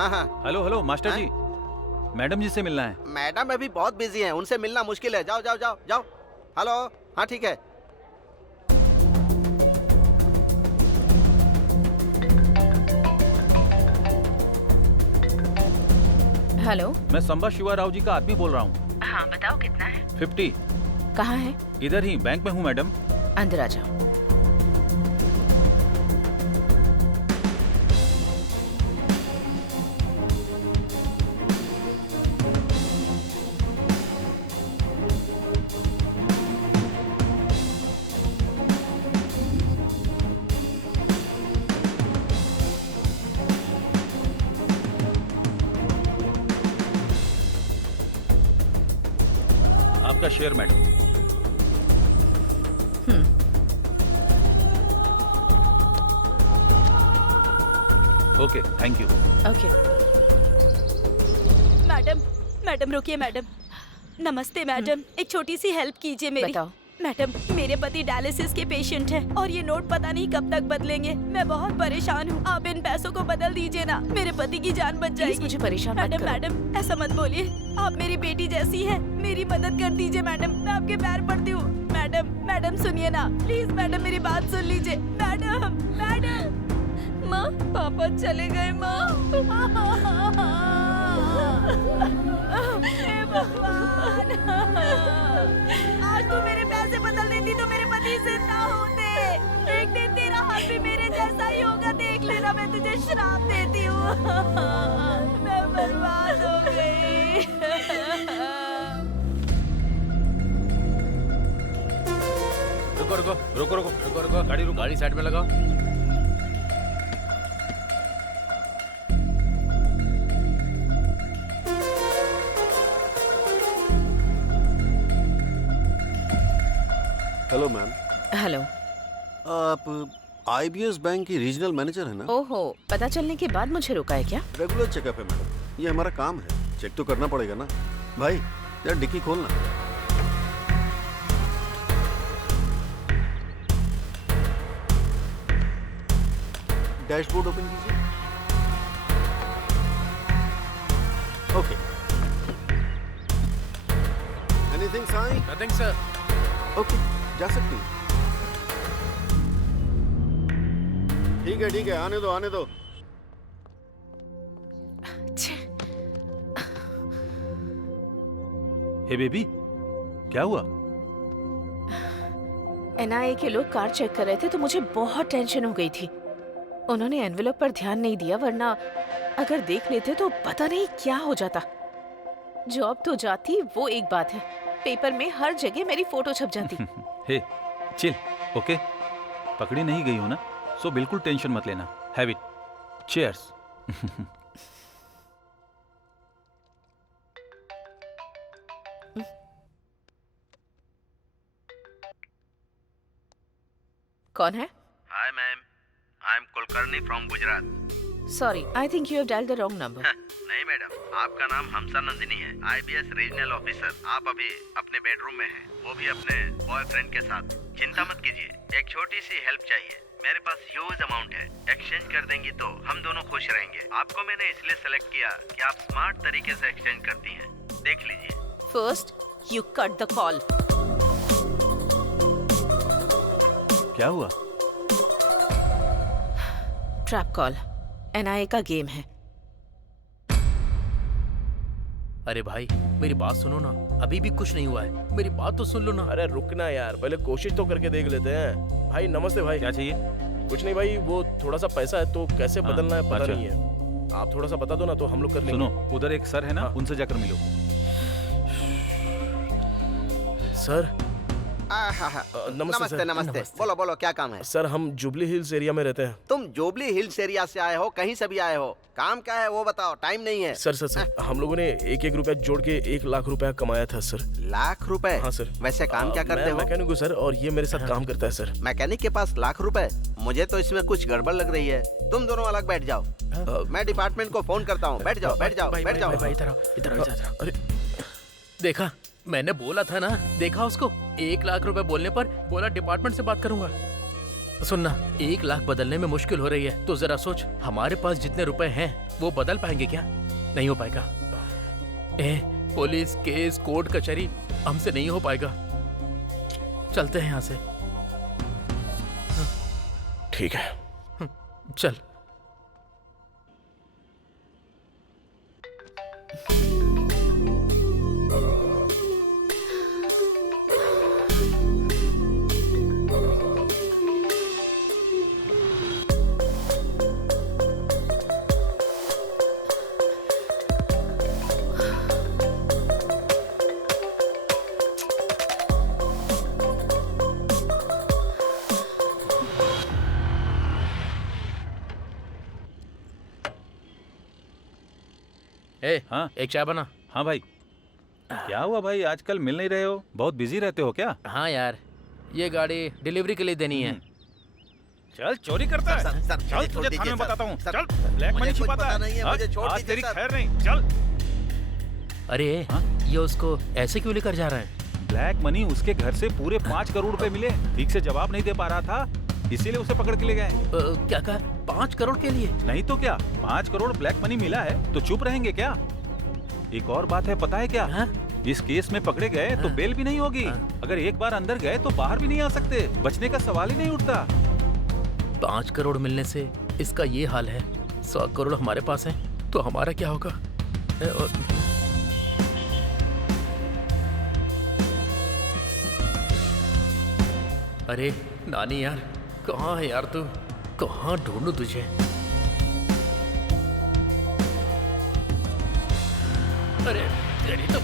हाँ। Hello hello master ji, madam ji से मिलना है। मैडम अभी बहुत बिजी हैं, उनसे मिलना मुश्किल है। जाओ जाओ जाओ जाओ। हेलो, हाँ ठीक है। हेलो, मैं संबा शिवा राव जी का आदमी बोल रहा हूँ। हाँ बताओ कितना है? 50। कहाँ है? इधर ही बैंक में हूँ मैडम। अंदर आ जाओ। आपका share madam. Okay, thank you. Okay. Madam रुकिए मैडम। नमस्ते मैडम, एक छोटी सी हेल्प कीजिए मेरी। बताओ। मैडम, मेरे पति डायलिसिस के पेशेंट हैं और ये नोट पता नहीं कब तक बदलेंगे। मैं बहुत परेशान हूँ, आप इन पैसों को बदल दीजिए ना, मेरे पति की जान बच जाएगी। मुझे परेशान मत करो। मैडम ऐसा मत बोलिए, आप मेरी बेटी जैसी है, मेरी मदद कर दीजिए मैडम, मैं आपके पैर पड़ती हूँ। मैडम सुनिए ना प्लीज, मैडम मेरी बात सुन लीजिए। मैडम माँ, पापा चले गए माँ। हे भगवान, आज तू मेरे पैसे बदल देती तो मेरे पति जिंदा होते। एक दिन तेरा हाल भी मेरे जैसा ही होगा, देख लेना, मैं तुझे श्राप देती हूँ। मैं बर्बाद हो गई। रुको रुको रुको रुको रुको रुको, गाड़ी रुको, गाड़ी साइड में लगाओ। Hello ma'am. हेलो। आप IBS बैंक की रीजनल मैनेजर है ना? ओहो, पता चलने के बाद मुझे रोका है क्या? रेगुलर चेकअप है मैडम, ये हमारा काम है, चेक तो करना पड़ेगा ना। भाई यार डिक्की खोलना। डैशबोर्ड ओपन कीजिए। Okay. Anything sign? Nothing sir. Okay, जा सकती हैं। ठीक है, आने दो। हे बेबी, क्या हुआ? NIA के लोग कार चेक कर रहे थे तो मुझे बहुत टेंशन हो गई थी। उन्होंने एनवेलप पर ध्यान नहीं दिया, वरना अगर देख लेते तो पता नहीं क्या हो जाता। जॉब तो जाती, वो एक बात है, पेपर में हर जगह मेरी फोटो छप जाती। हे, चिल, ओके? पकड़ी नहीं गई हो ना, सो बिल्कुल टेंशन मत लेना। Have it. चीयर्स। कौन है? Hi ma'am, I am Kulkarni from Gujarat. Sorry, I think you have dialled the wrong number. नहीं मैडम, आपका नाम हमसा नंदिनी है, IBS रीजनल ऑफिसर। आप अभी अपने बेडरूम में हैं, वो भी अपने बॉयफ्रेंड के साथ। चिंता मत कीजिए, एक छोटी सी हेल्प चाहिए। मेरे पास ह्यूज अमाउंट है, एक्सचेंज कर देंगी तो हम दोनों खुश रहेंगे। आपको मैंने इसलिए सेलेक्ट किया कि आप स्मार्ट तरीके से एक्सचेंज करती हैं। देख लीजिए। First you cut the call. क्या हुआ? ट्रैप कॉल, NIA का गेम है। अरे भाई मेरी बात सुनो ना, अभी भी कुछ नहीं हुआ है, मेरी बात तो सुन लो ना। अरे रुकना यार, पहले कोशिश तो करके देख लेते हैं। भाई नमस्ते भाई। क्या चाहिए? कुछ नहीं भाई, वो थोड़ा सा पैसा है तो कैसे बदलना है पता अच्छा। नहीं है। आप थोड़ा सा बता दो ना तो हम लोग कर लेंगे। सुनो, उधर एक सर है ना, उनसे जाकर मिलो। सर नमस्ते नमस्ते। बोलो बोलो, क्या काम है? सर हम जुबली हिल्स एरिया में रहते हैं। तुम जुबली हिल्स एरिया से आए हो, कहीं से भी आए हो, काम क्या है वो बताओ, टाइम नहीं है। सर हम लोगों ने एक रुपया जोड़ के 1 लाख रुपया कमाया था सर। लाख रुपए? हाँ सर। वैसे काम क्या करते हो? मैकेनिक हूँ सर, और ये मेरे साथ काम करता है सर। मैकेनिक के पास लाख रुपए? मुझे तो इसमें कुछ गड़बड़ लग रही है। तुम दोनों अलग बैठ जाओ, मैं डिपार्टमेंट को फोन करता हूँ। बैठ जाओ बैठ जाओ बैठ जाओ। इधर। अरे देखा, मैंने बोला था ना, देखा उसको। 1 लाख रुपए बोलने पर बोला डिपार्टमेंट से बात करूंगा। सुनना, 1 लाख बदलने में मुश्किल हो रही है, तो जरा सोच, हमारे पास जितने रुपए हैं वो बदल पाएंगे क्या? नहीं हो पाएगा। पुलिस केस कोर्ट कचहरी हमसे नहीं हो पाएगा। चलते हैं यहाँ से। ठीक है चल। हाँ एक चाय बना। हाँ भाई। क्या हुआ भाई, आजकल मिल नहीं रहे हो, बहुत बिजी रहते हो क्या? हाँ यार, ये गाड़ी डिलीवरी के लिए देनी है। चल चोरी करता है। सर, चल तुझे थाने में बताता हूँ। चल, ब्लैक मनी छिपाता है। आज तेरी खैर नहीं। चल। अरे ये उसको ऐसे क्यों लेकर जा रहा है? ब्लैक मनी उसके घर से पूरे 5 करोड़ रुपए मिले, ठीक से जवाब नहीं दे पा रहा था, इसीलिए उसे पकड़ के ले गए। क्या कहा? 5 करोड़ के लिए? नहीं तो क्या, 5 करोड़ ब्लैक मनी मिला है तो चुप रहेंगे क्या? एक और बात है, पता है क्या? इस केस में पकड़े गए तो बेल भी नहीं होगी। अगर एक बार अंदर गए तो बाहर भी नहीं आ सकते, बचने का सवाल ही नहीं उठता। 5 करोड़ मिलने से इसका ये हाल है, 100 करोड़ हमारे पास है तो हमारा क्या होगा? अरे नानी यार, कहाँ है यार तू? कहाँ ढूंढूं तुझे? अरे तेरी तो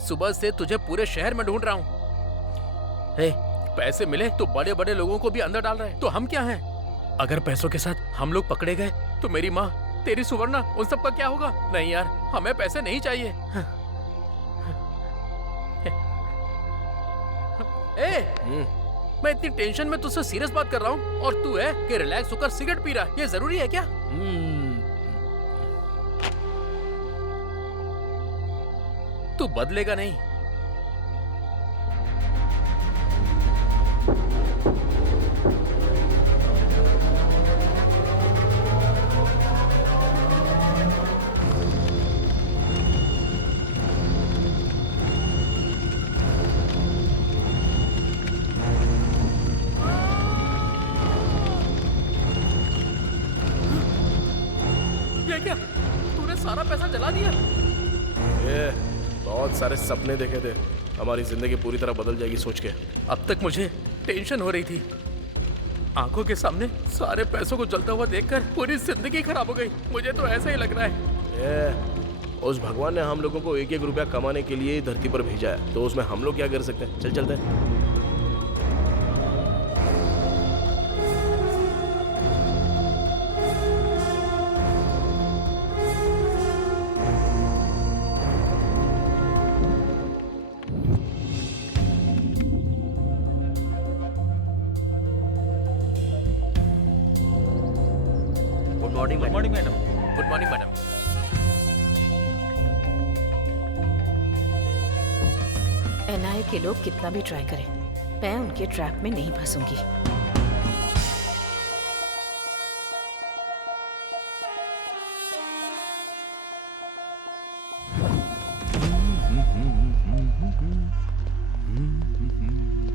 सुबह से तुझे पूरे शहर में ढूंढ रहा हूँ। पैसे मिले तो बड़े बड़े लोगों को भी अंदर डाल रहे हैं, तो हम क्या हैं? अगर पैसों के साथ हम लोग पकड़े गए तो मेरी माँ, तेरी सुवर्णा, उन सब का क्या होगा? नहीं यार, हमें पैसे नहीं चाहिए। मैं इतनी टेंशन में तुझसे सीरियस बात कर रहा हूँ और तू है कि रिलैक्स होकर सिगरेट पी रहा है। ये जरूरी है क्या? तू बदलेगा नहीं। ये क्या? तूने सारा पैसा जला दिया? बहुत सारे सपने देखे थे, हमारी जिंदगी पूरी तरह बदल जाएगी सोच के। अब तक मुझे टेंशन हो रही थी, आंखों के सामने सारे पैसों को जलता हुआ देखकर पूरी जिंदगी खराब हो गई। मुझे तो ऐसा ही लग रहा है। उस भगवान ने हम लोगों को 1-1 रुपया कमाने के लिए धरती पर भेजा है, तो उसमें हम लोग क्या कर सकते हैं? चल चलते हैं। Morning good morning madam. Good morning madam. NIA के लोग कितना भी ट्राई करें, मैं उनके ट्रैप में नहीं फंसूंगी।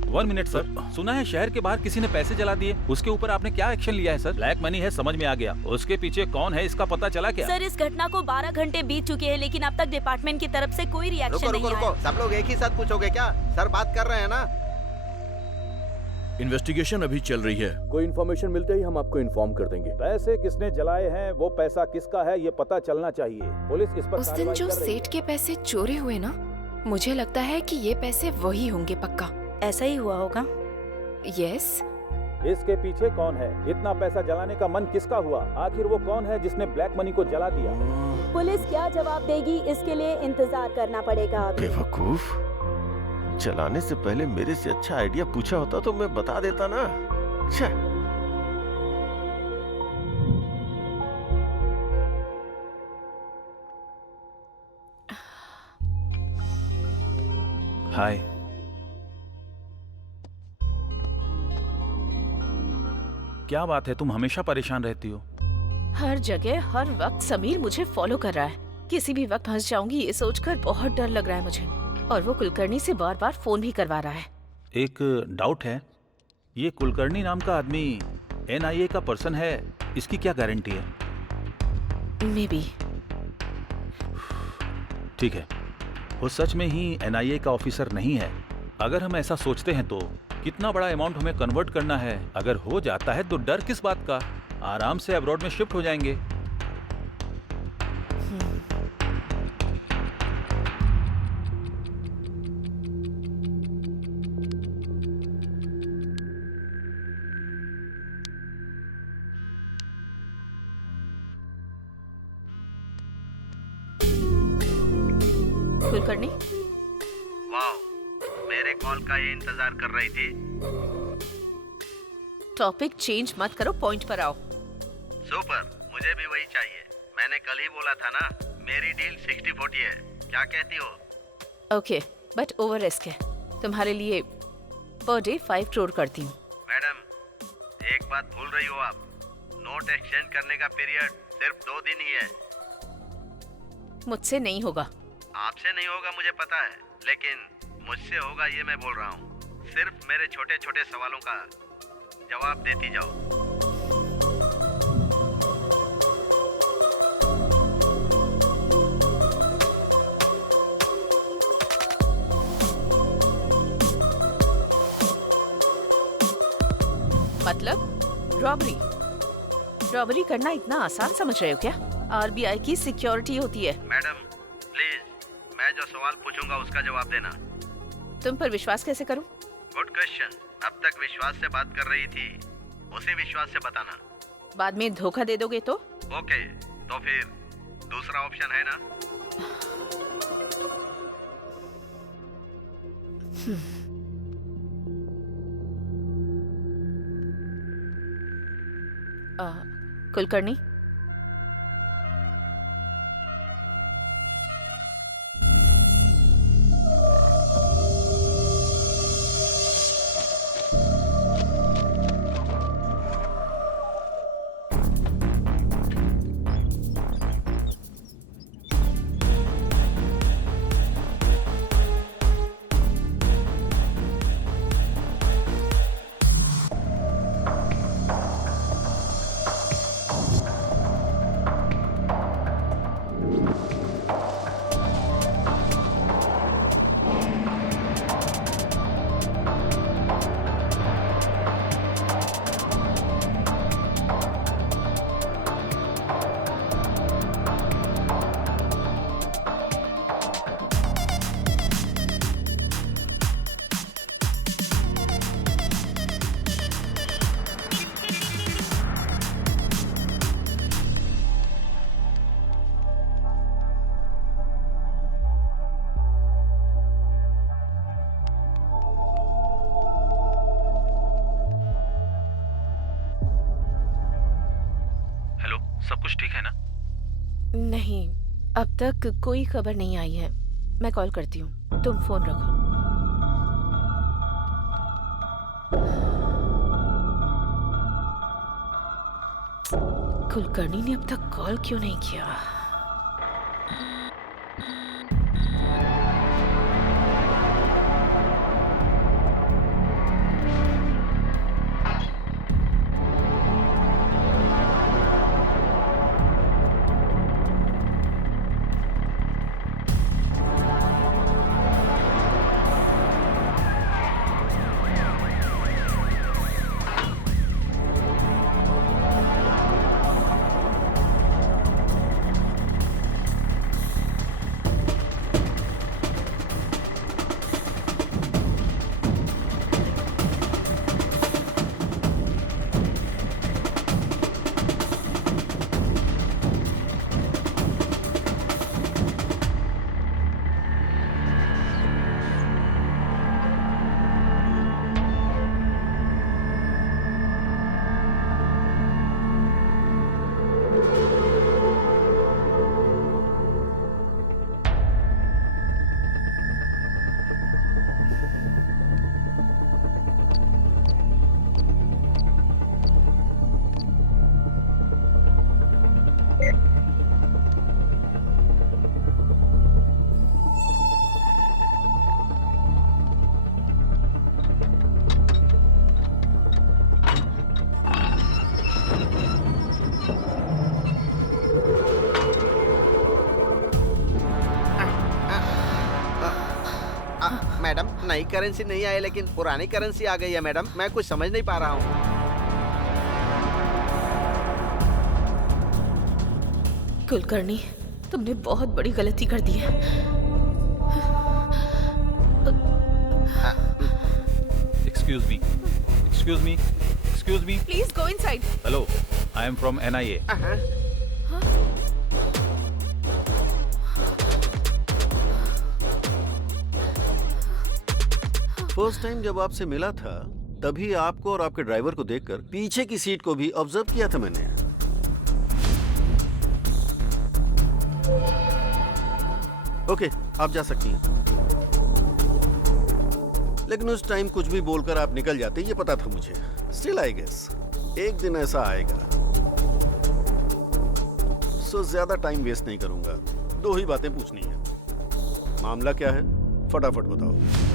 वन मिनट सर, सुना है शहर के बाहर किसी ने पैसे जला दिए, उसके ऊपर आपने क्या एक्शन लिया है सर? ब्लैक मनी है समझ में आ गया, उसके पीछे कौन है इसका पता चला क्या? सर, इस घटना को 12 घंटे बीत चुके हैं, लेकिन अब तक डिपार्टमेंट की तरफ से कोई रिएक्शन नहीं आया। सब लोग एक ही साथ पूछोगे क्या? सर बात कर रहे हैं ना। इन्वेस्टिगेशन अभी चल रही है, कोई इन्फॉर्मेशन मिलते ही हम आपको इन्फॉर्म कर देंगे। पैसे किसने जलाए हैं, वो पैसा किसका है, ये पता चलना चाहिए। पुलिस इस पर उस दिन जो सेठ के पैसे चोरी हुए ना, मुझे लगता है कि ये पैसे वही होंगे पक्का। ऐसा ही हुआ होगा। यस। इसके पीछे कौन है? इतना पैसा जलाने का मन किसका हुआ? आखिर वो कौन है जिसने ब्लैक मनी को जला दिया? पुलिस क्या जवाब देगी, इसके लिए इंतजार करना पड़ेगा अभी। बेवकूफ, जलाने से पहले मेरे से अच्छा आइडिया पूछा होता तो मैं बता देता ना। हाय। क्या बात है, तुम हमेशा परेशान रहती हो? हर जगह हर वक्त समीर मुझे फॉलो कर रहा है। किसी भी वक्त फंस जाऊंगी ये सोचकर बहुत डर लग रहा है मुझे। और वो कुलकर्णी से बार बार फोन भी करवा रहा है। एक डाउट है, ये कुलकर्णी नाम का आदमी एनआईए का पर्सन है, इसकी क्या गारंटी है? May be. ठीक है, वो सच में ही एनआईए का ऑफिसर नहीं है। अगर हम ऐसा सोचते हैं तो कितना बड़ा अमाउंट हमें कन्वर्ट करना है। अगर हो जाता है तो डर किस बात का, आराम से अब्रॉड में शिफ्ट हो जाएंगे। कुलकर्णी, वाह, मेरे कॉल का ये इंतजार कर रही थी। टॉपिक चेंज मत करो, पॉइंट पर आओ। सुपर, मुझे भी वही चाहिए। मैंने कल ही बोला था ना, मेरी डील 60-40 है। क्या कहती हो? ओके, बट ओवर रिस्क है। तुम्हारे लिए पर डे 5 करोड़ करती हूँ। मैडम, एक बात भूल रही हो आप। नोट एक्सचेंज करने का पीरियड सिर्फ 2 दिन ही है। मुझसे नहीं होगा। आपसे नहीं होगा मुझे पता है, लेकिन मुझसे होगा ये मैं बोल रहा हूँ। सिर्फ मेरे छोटे छोटे सवालों का जवाब देती जाओ। मतलब रॉबरी करना इतना आसान समझ रहे हो क्या? आरबीआई की सिक्योरिटी होती है। मैडम प्लीज, मैं जो सवाल पूछूंगा उसका जवाब देना। तुम पर विश्वास कैसे करूं? Good question. अब तक विश्वास से बात कर रही थी, उसी विश्वास से बताना। बाद में धोखा दे दोगे तो? ओके, तो फिर दूसरा ऑप्शन है ना? कुलकर्णी, सब कुछ ठीक है ना? नहीं, अब तक कोई खबर नहीं आई है। मैं कॉल करती हूँ, तुम फोन रखो। कुलकर्णी ने अब तक कॉल क्यों नहीं किया? मैडम, नई करेंसी नहीं आई लेकिन पुरानी करेंसी आ गई है मैडम। मैं कुछ समझ नहीं पा रहा हूँ। कुलकर्णी, तुमने बहुत बड़ी गलती कर दी है। Excuse me, excuse me, excuse me. Please go inside. Hello, I am from NIA। First time जब आपसे मिला था तभी आपको और आपके ड्राइवर को देखकर पीछे की सीट को भी ऑब्जर्व किया था मैंने। ओके, आप जा सकती हैं। लेकिन उस टाइम कुछ भी बोलकर आप निकल जाते, ये पता था मुझे। स्टिल आई गेस एक दिन ऐसा आएगा। सो ज्यादा टाइम वेस्ट नहीं करूंगा, 2 ही बातें पूछनी है। मामला क्या है, फटाफट बताओ।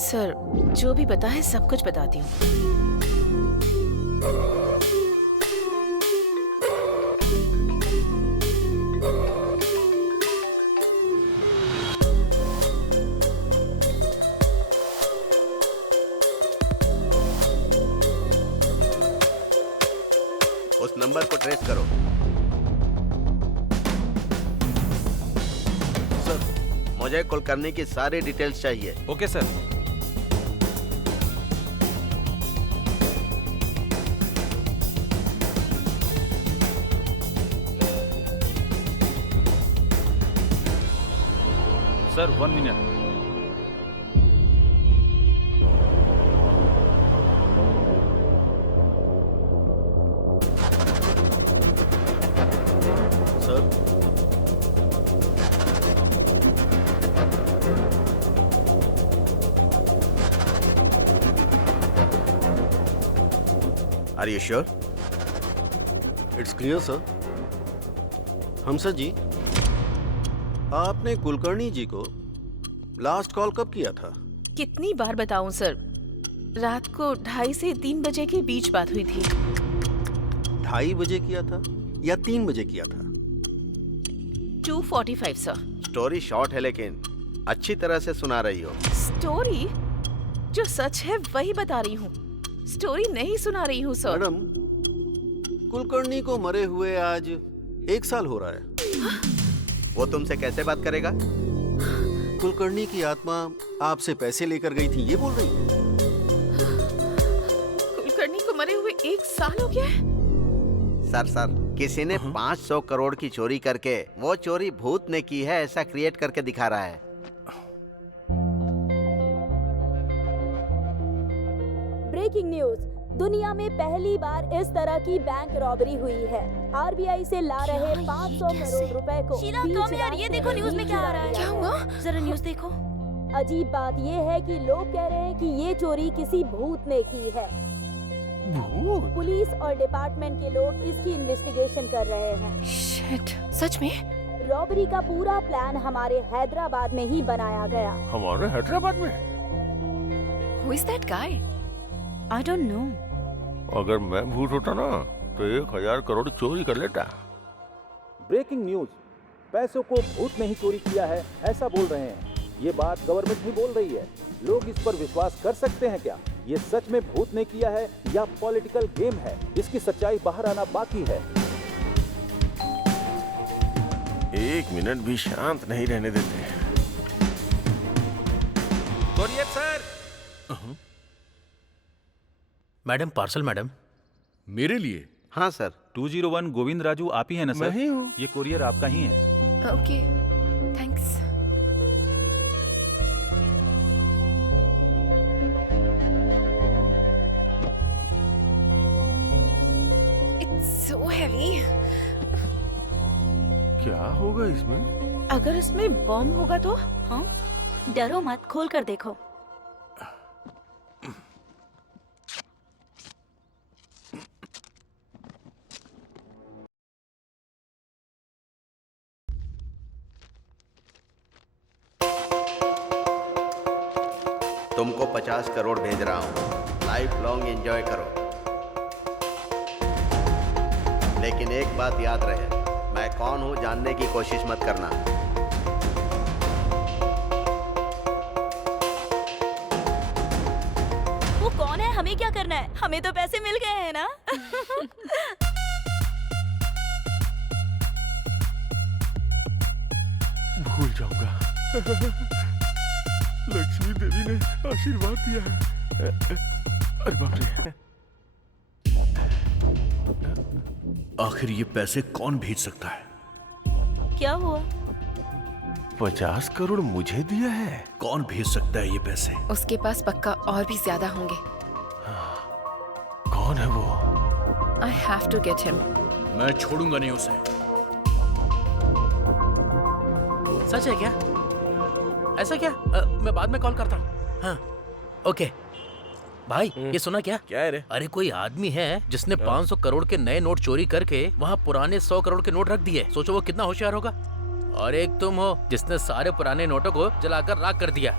सर, जो भी पता है सब कुछ बताती हूँ। उस नंबर को ट्रेस करो। सर, मुझे कुलकर्णी की सारी डिटेल्स चाहिए। Okay sir. Sir, 1 minute. Are you sure? It's clear, sir. हमसर जी, आपने कुलकर्णी जी को लास्ट कॉल कब किया था? कितनी बार बताऊं सर, रात को 2:30 से 3 बजे के बीच बात हुई थी। 2:30 बजे किया था या 3 बजे किया था? 2:45 सर। स्टोरी शॉर्ट है लेकिन अच्छी तरह से सुना रही हो। स्टोरी? जो सच है वही बता रही हूँ, स्टोरी नहीं सुना रही हूँ सर। मैडम, कुलकर्णी को मरे हुए आज 1 साल हो रहा है। वो तुमसे कैसे बात करेगा? कुलकर्णी की आत्मा आपसे पैसे लेकर गई थी, ये बोल रही है। कुलकर्णी को मरे हुए 1 साल हो गया है? सर, किसी ने 500 करोड़ की चोरी करके वो चोरी भूत ने की है ऐसा क्रिएट करके दिखा रहा है। ब्रेकिंग न्यूज, दुनिया में पहली बार इस तरह की बैंक रॉबरी हुई है। आरबीआई से ला रहे 500 करोड़ रुपए को शीला, बीच कम यार, ये रास्ते देखो में न्यूज़ में ही क्या आ चुरा रहा है। लिया क्या गया। हुआ? जरा न्यूज़ देखो। अजीब बात ये है कि लोग कह रहे हैं कि ये चोरी किसी भूत ने की है। भूत? पुलिस और डिपार्टमेंट के लोग इसकी इन्वेस्टिगेशन कर रहे हैं। शिट, सच में? रॉबरी का पूरा प्लान हमारे हैदराबाद में ही बनाया गया। हमारे हैदराबाद में? Who is that guy? I don't know. अगर मैं भूत होता ना तो 1000 करोड़ चोरी कर लेता। ब्रेकिंग न्यूज, पैसों को भूत ने ही चोरी किया है ऐसा बोल रहे हैं। ये बात गवर्नमेंट ही बोल रही है। लोग इस पर विश्वास कर सकते हैं क्या? ये सच में भूत ने किया है या पॉलिटिकल गेम है? इसकी सच्चाई बाहर आना बाकी है। 1 मिनट भी शांत नहीं रहने देते। Courier sir. Madam, parcel madam. मेरे लिए? हाँ सर। 201 गोविंद राजू आप ही है ना सर? मैं ही हूँ। ये कोरियर आपका ही है। Okay, thanks. It's so heavy. क्या होगा इसमें? अगर इसमें बॉम्ब होगा तो? हाँ, डरो मत, खोल कर देखो। तुमको 50 करोड़ भेज रहा हूँ, लाइफ लॉन्ग एंजॉय करो। लेकिन एक बात याद रहे, मैं कौन हूँ जानने की कोशिश मत करना। वो कौन है? हमें क्या करना है? हमें तो पैसे मिल गए हैं ना। भूल जाऊंगा। लक्ष्मी देवी ने आशीर्वाद दिया है। अरे बाप रे। आखिर ये पैसे कौन भेज सकता है? क्या हुआ? 50 करोड़ मुझे दिया है? कौन भेज सकता है ये पैसे? उसके पास पक्का और भी ज्यादा होंगे। कौन है वो? I have to get him. मैं छोड़ूंगा नहीं उसे। सच है क्या? ऐसा क्या? मैं बाद में कॉल करता हूँ। हाँ, ओके। भाई, ये सुना क्या? क्या है रे? अरे कोई आदमी है जिसने 500 करोड़ के नए नोट चोरी करके वहाँ पुराने 100 करोड़ के नोट रख दिए। सोचो वो कितना होशियार होगा। और एक तुम हो जिसने सारे पुराने नोटों को जलाकर राख कर दिया।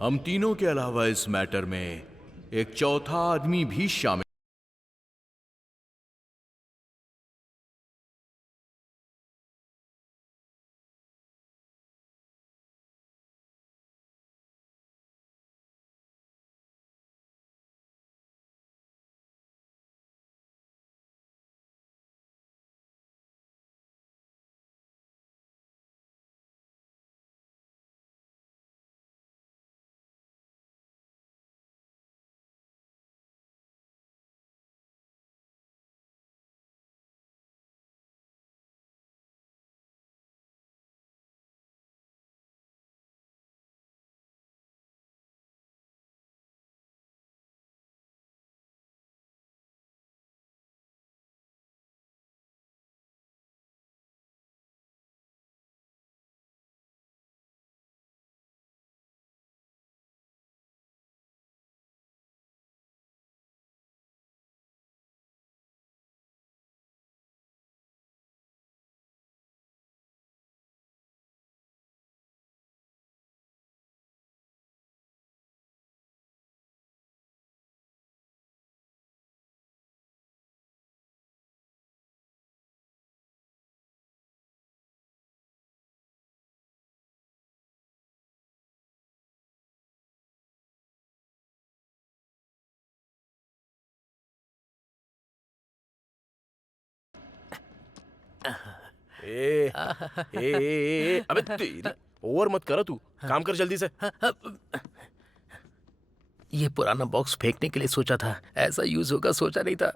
हम तीनों के अलावा इस मैटर में एक चौथा आदमी भी शामिल। अबे तेरी ओवर मत करो तू, काम कर जल्दी से। ये पुराना बॉक्स फेंकने के लिए सोचा था, ऐसा यूज होगा सोचा नहीं था।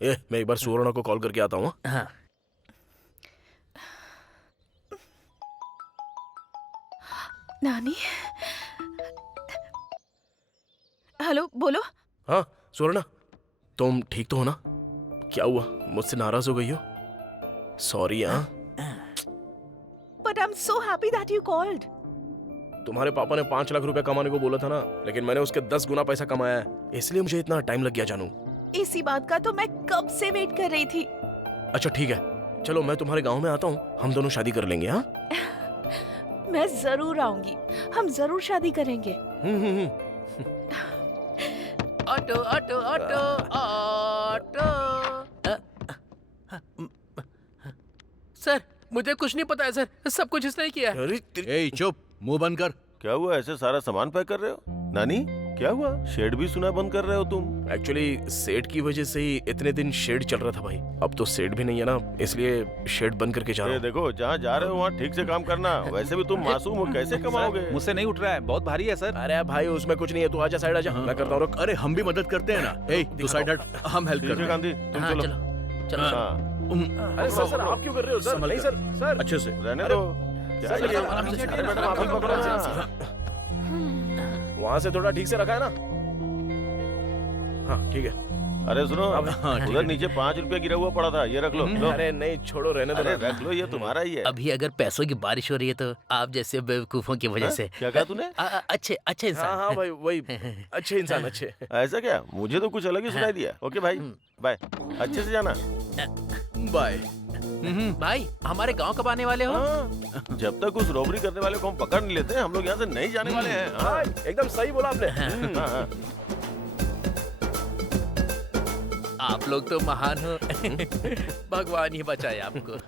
मैं एक बार सुवर्णा को कॉल करके आता हूँ। हाँ। नानी, हेलो, बोलो। हाँ सुवर्णा, तुम ठीक तो हो ना? क्या हुआ, मुझसे नाराज हो गई हो? सॉरी। हाँ, but I am so happy that you called. तुम्हारे पापा ने 5 लाख रुपए कमाने को बोला था ना, लेकिन मैंने उसके 10 गुना पैसा कमाया है, इसलिए मुझे इतना टाइम लग गया जानू। इसी बात का तो मैं कब से वेट कर रही थी। अच्छा ठीक है, चलो मैं तुम्हारे गांव में आता हूँ, हम दोनों शादी कर लेंगे। हाँ मैं जरूर आऊंगी, हम जरूर शादी करेंगे। Auto auto auto auto. Sir मुझे कुछ नहीं पता है सर, सब कुछ इसने ही किया है। ए चुप, मुंह बंद कर। क्या हुआ, ऐसे सारा सामान पैक कर रहे हो? नानी क्या हुआ, शेड भी सुना बंद कर रहे हो तुम? एक्चुअली शेड की वजह से ही इतने दिन शेड चल रहा था भाई, अब तो शेड भी नहीं है ना, इसलिए शेड बंद करके जा रहा हूँ। देखो जहाँ जा रहे हो वहाँ ठीक से काम करना, वैसे भी तुम मासूम हो, कैसे कमाओगे? मुझसे नहीं उठ रहा है, बहुत भारी है सर। अरे भाई उसमें कुछ नहीं है, तू आजा साइड आजा, मैं करता हूँ। अरे हम भी मदद करते हैं ना। ए तू साइड हट, हम हेल्प करते हैं। गांधी तुम चलो। अरे सर आप क्यों कर रहे हो सर? नहीं सर, सर अच्छे से रहने दो। वहाँ से थोड़ा ठीक से रखा है ना? हाँ ठीक है। अरे सुनो, उधर नीचे 5 रुपया गिरा हुआ पड़ा था, ये रख लो। अरे नहीं छोड़ो, रहने दो। रख लो, ये तुम्हारा ही है। अभी अगर पैसों की बारिश हो रही है तो आप जैसे बेवकूफों की वजह से। क्या कहा तूने? अच्छे इंसान। हाँ भाई वही अच्छे इंसान। अच्छे ऐसा क्या, मुझे तो कुछ अलग ही सुनाई दिया। ओके भाई बाय, अच्छे से जाना। बाय। भाई हमारे गांव कब आने वाले हो? जब तक उस रॉबरी करने वाले को हम पकड़ नहीं लेते, हम लोग यहाँ से नहीं जाने वाले हैं। एकदम सही बोला आपने। आप लोग तो महान हो। भगवान ही बचाए आपको।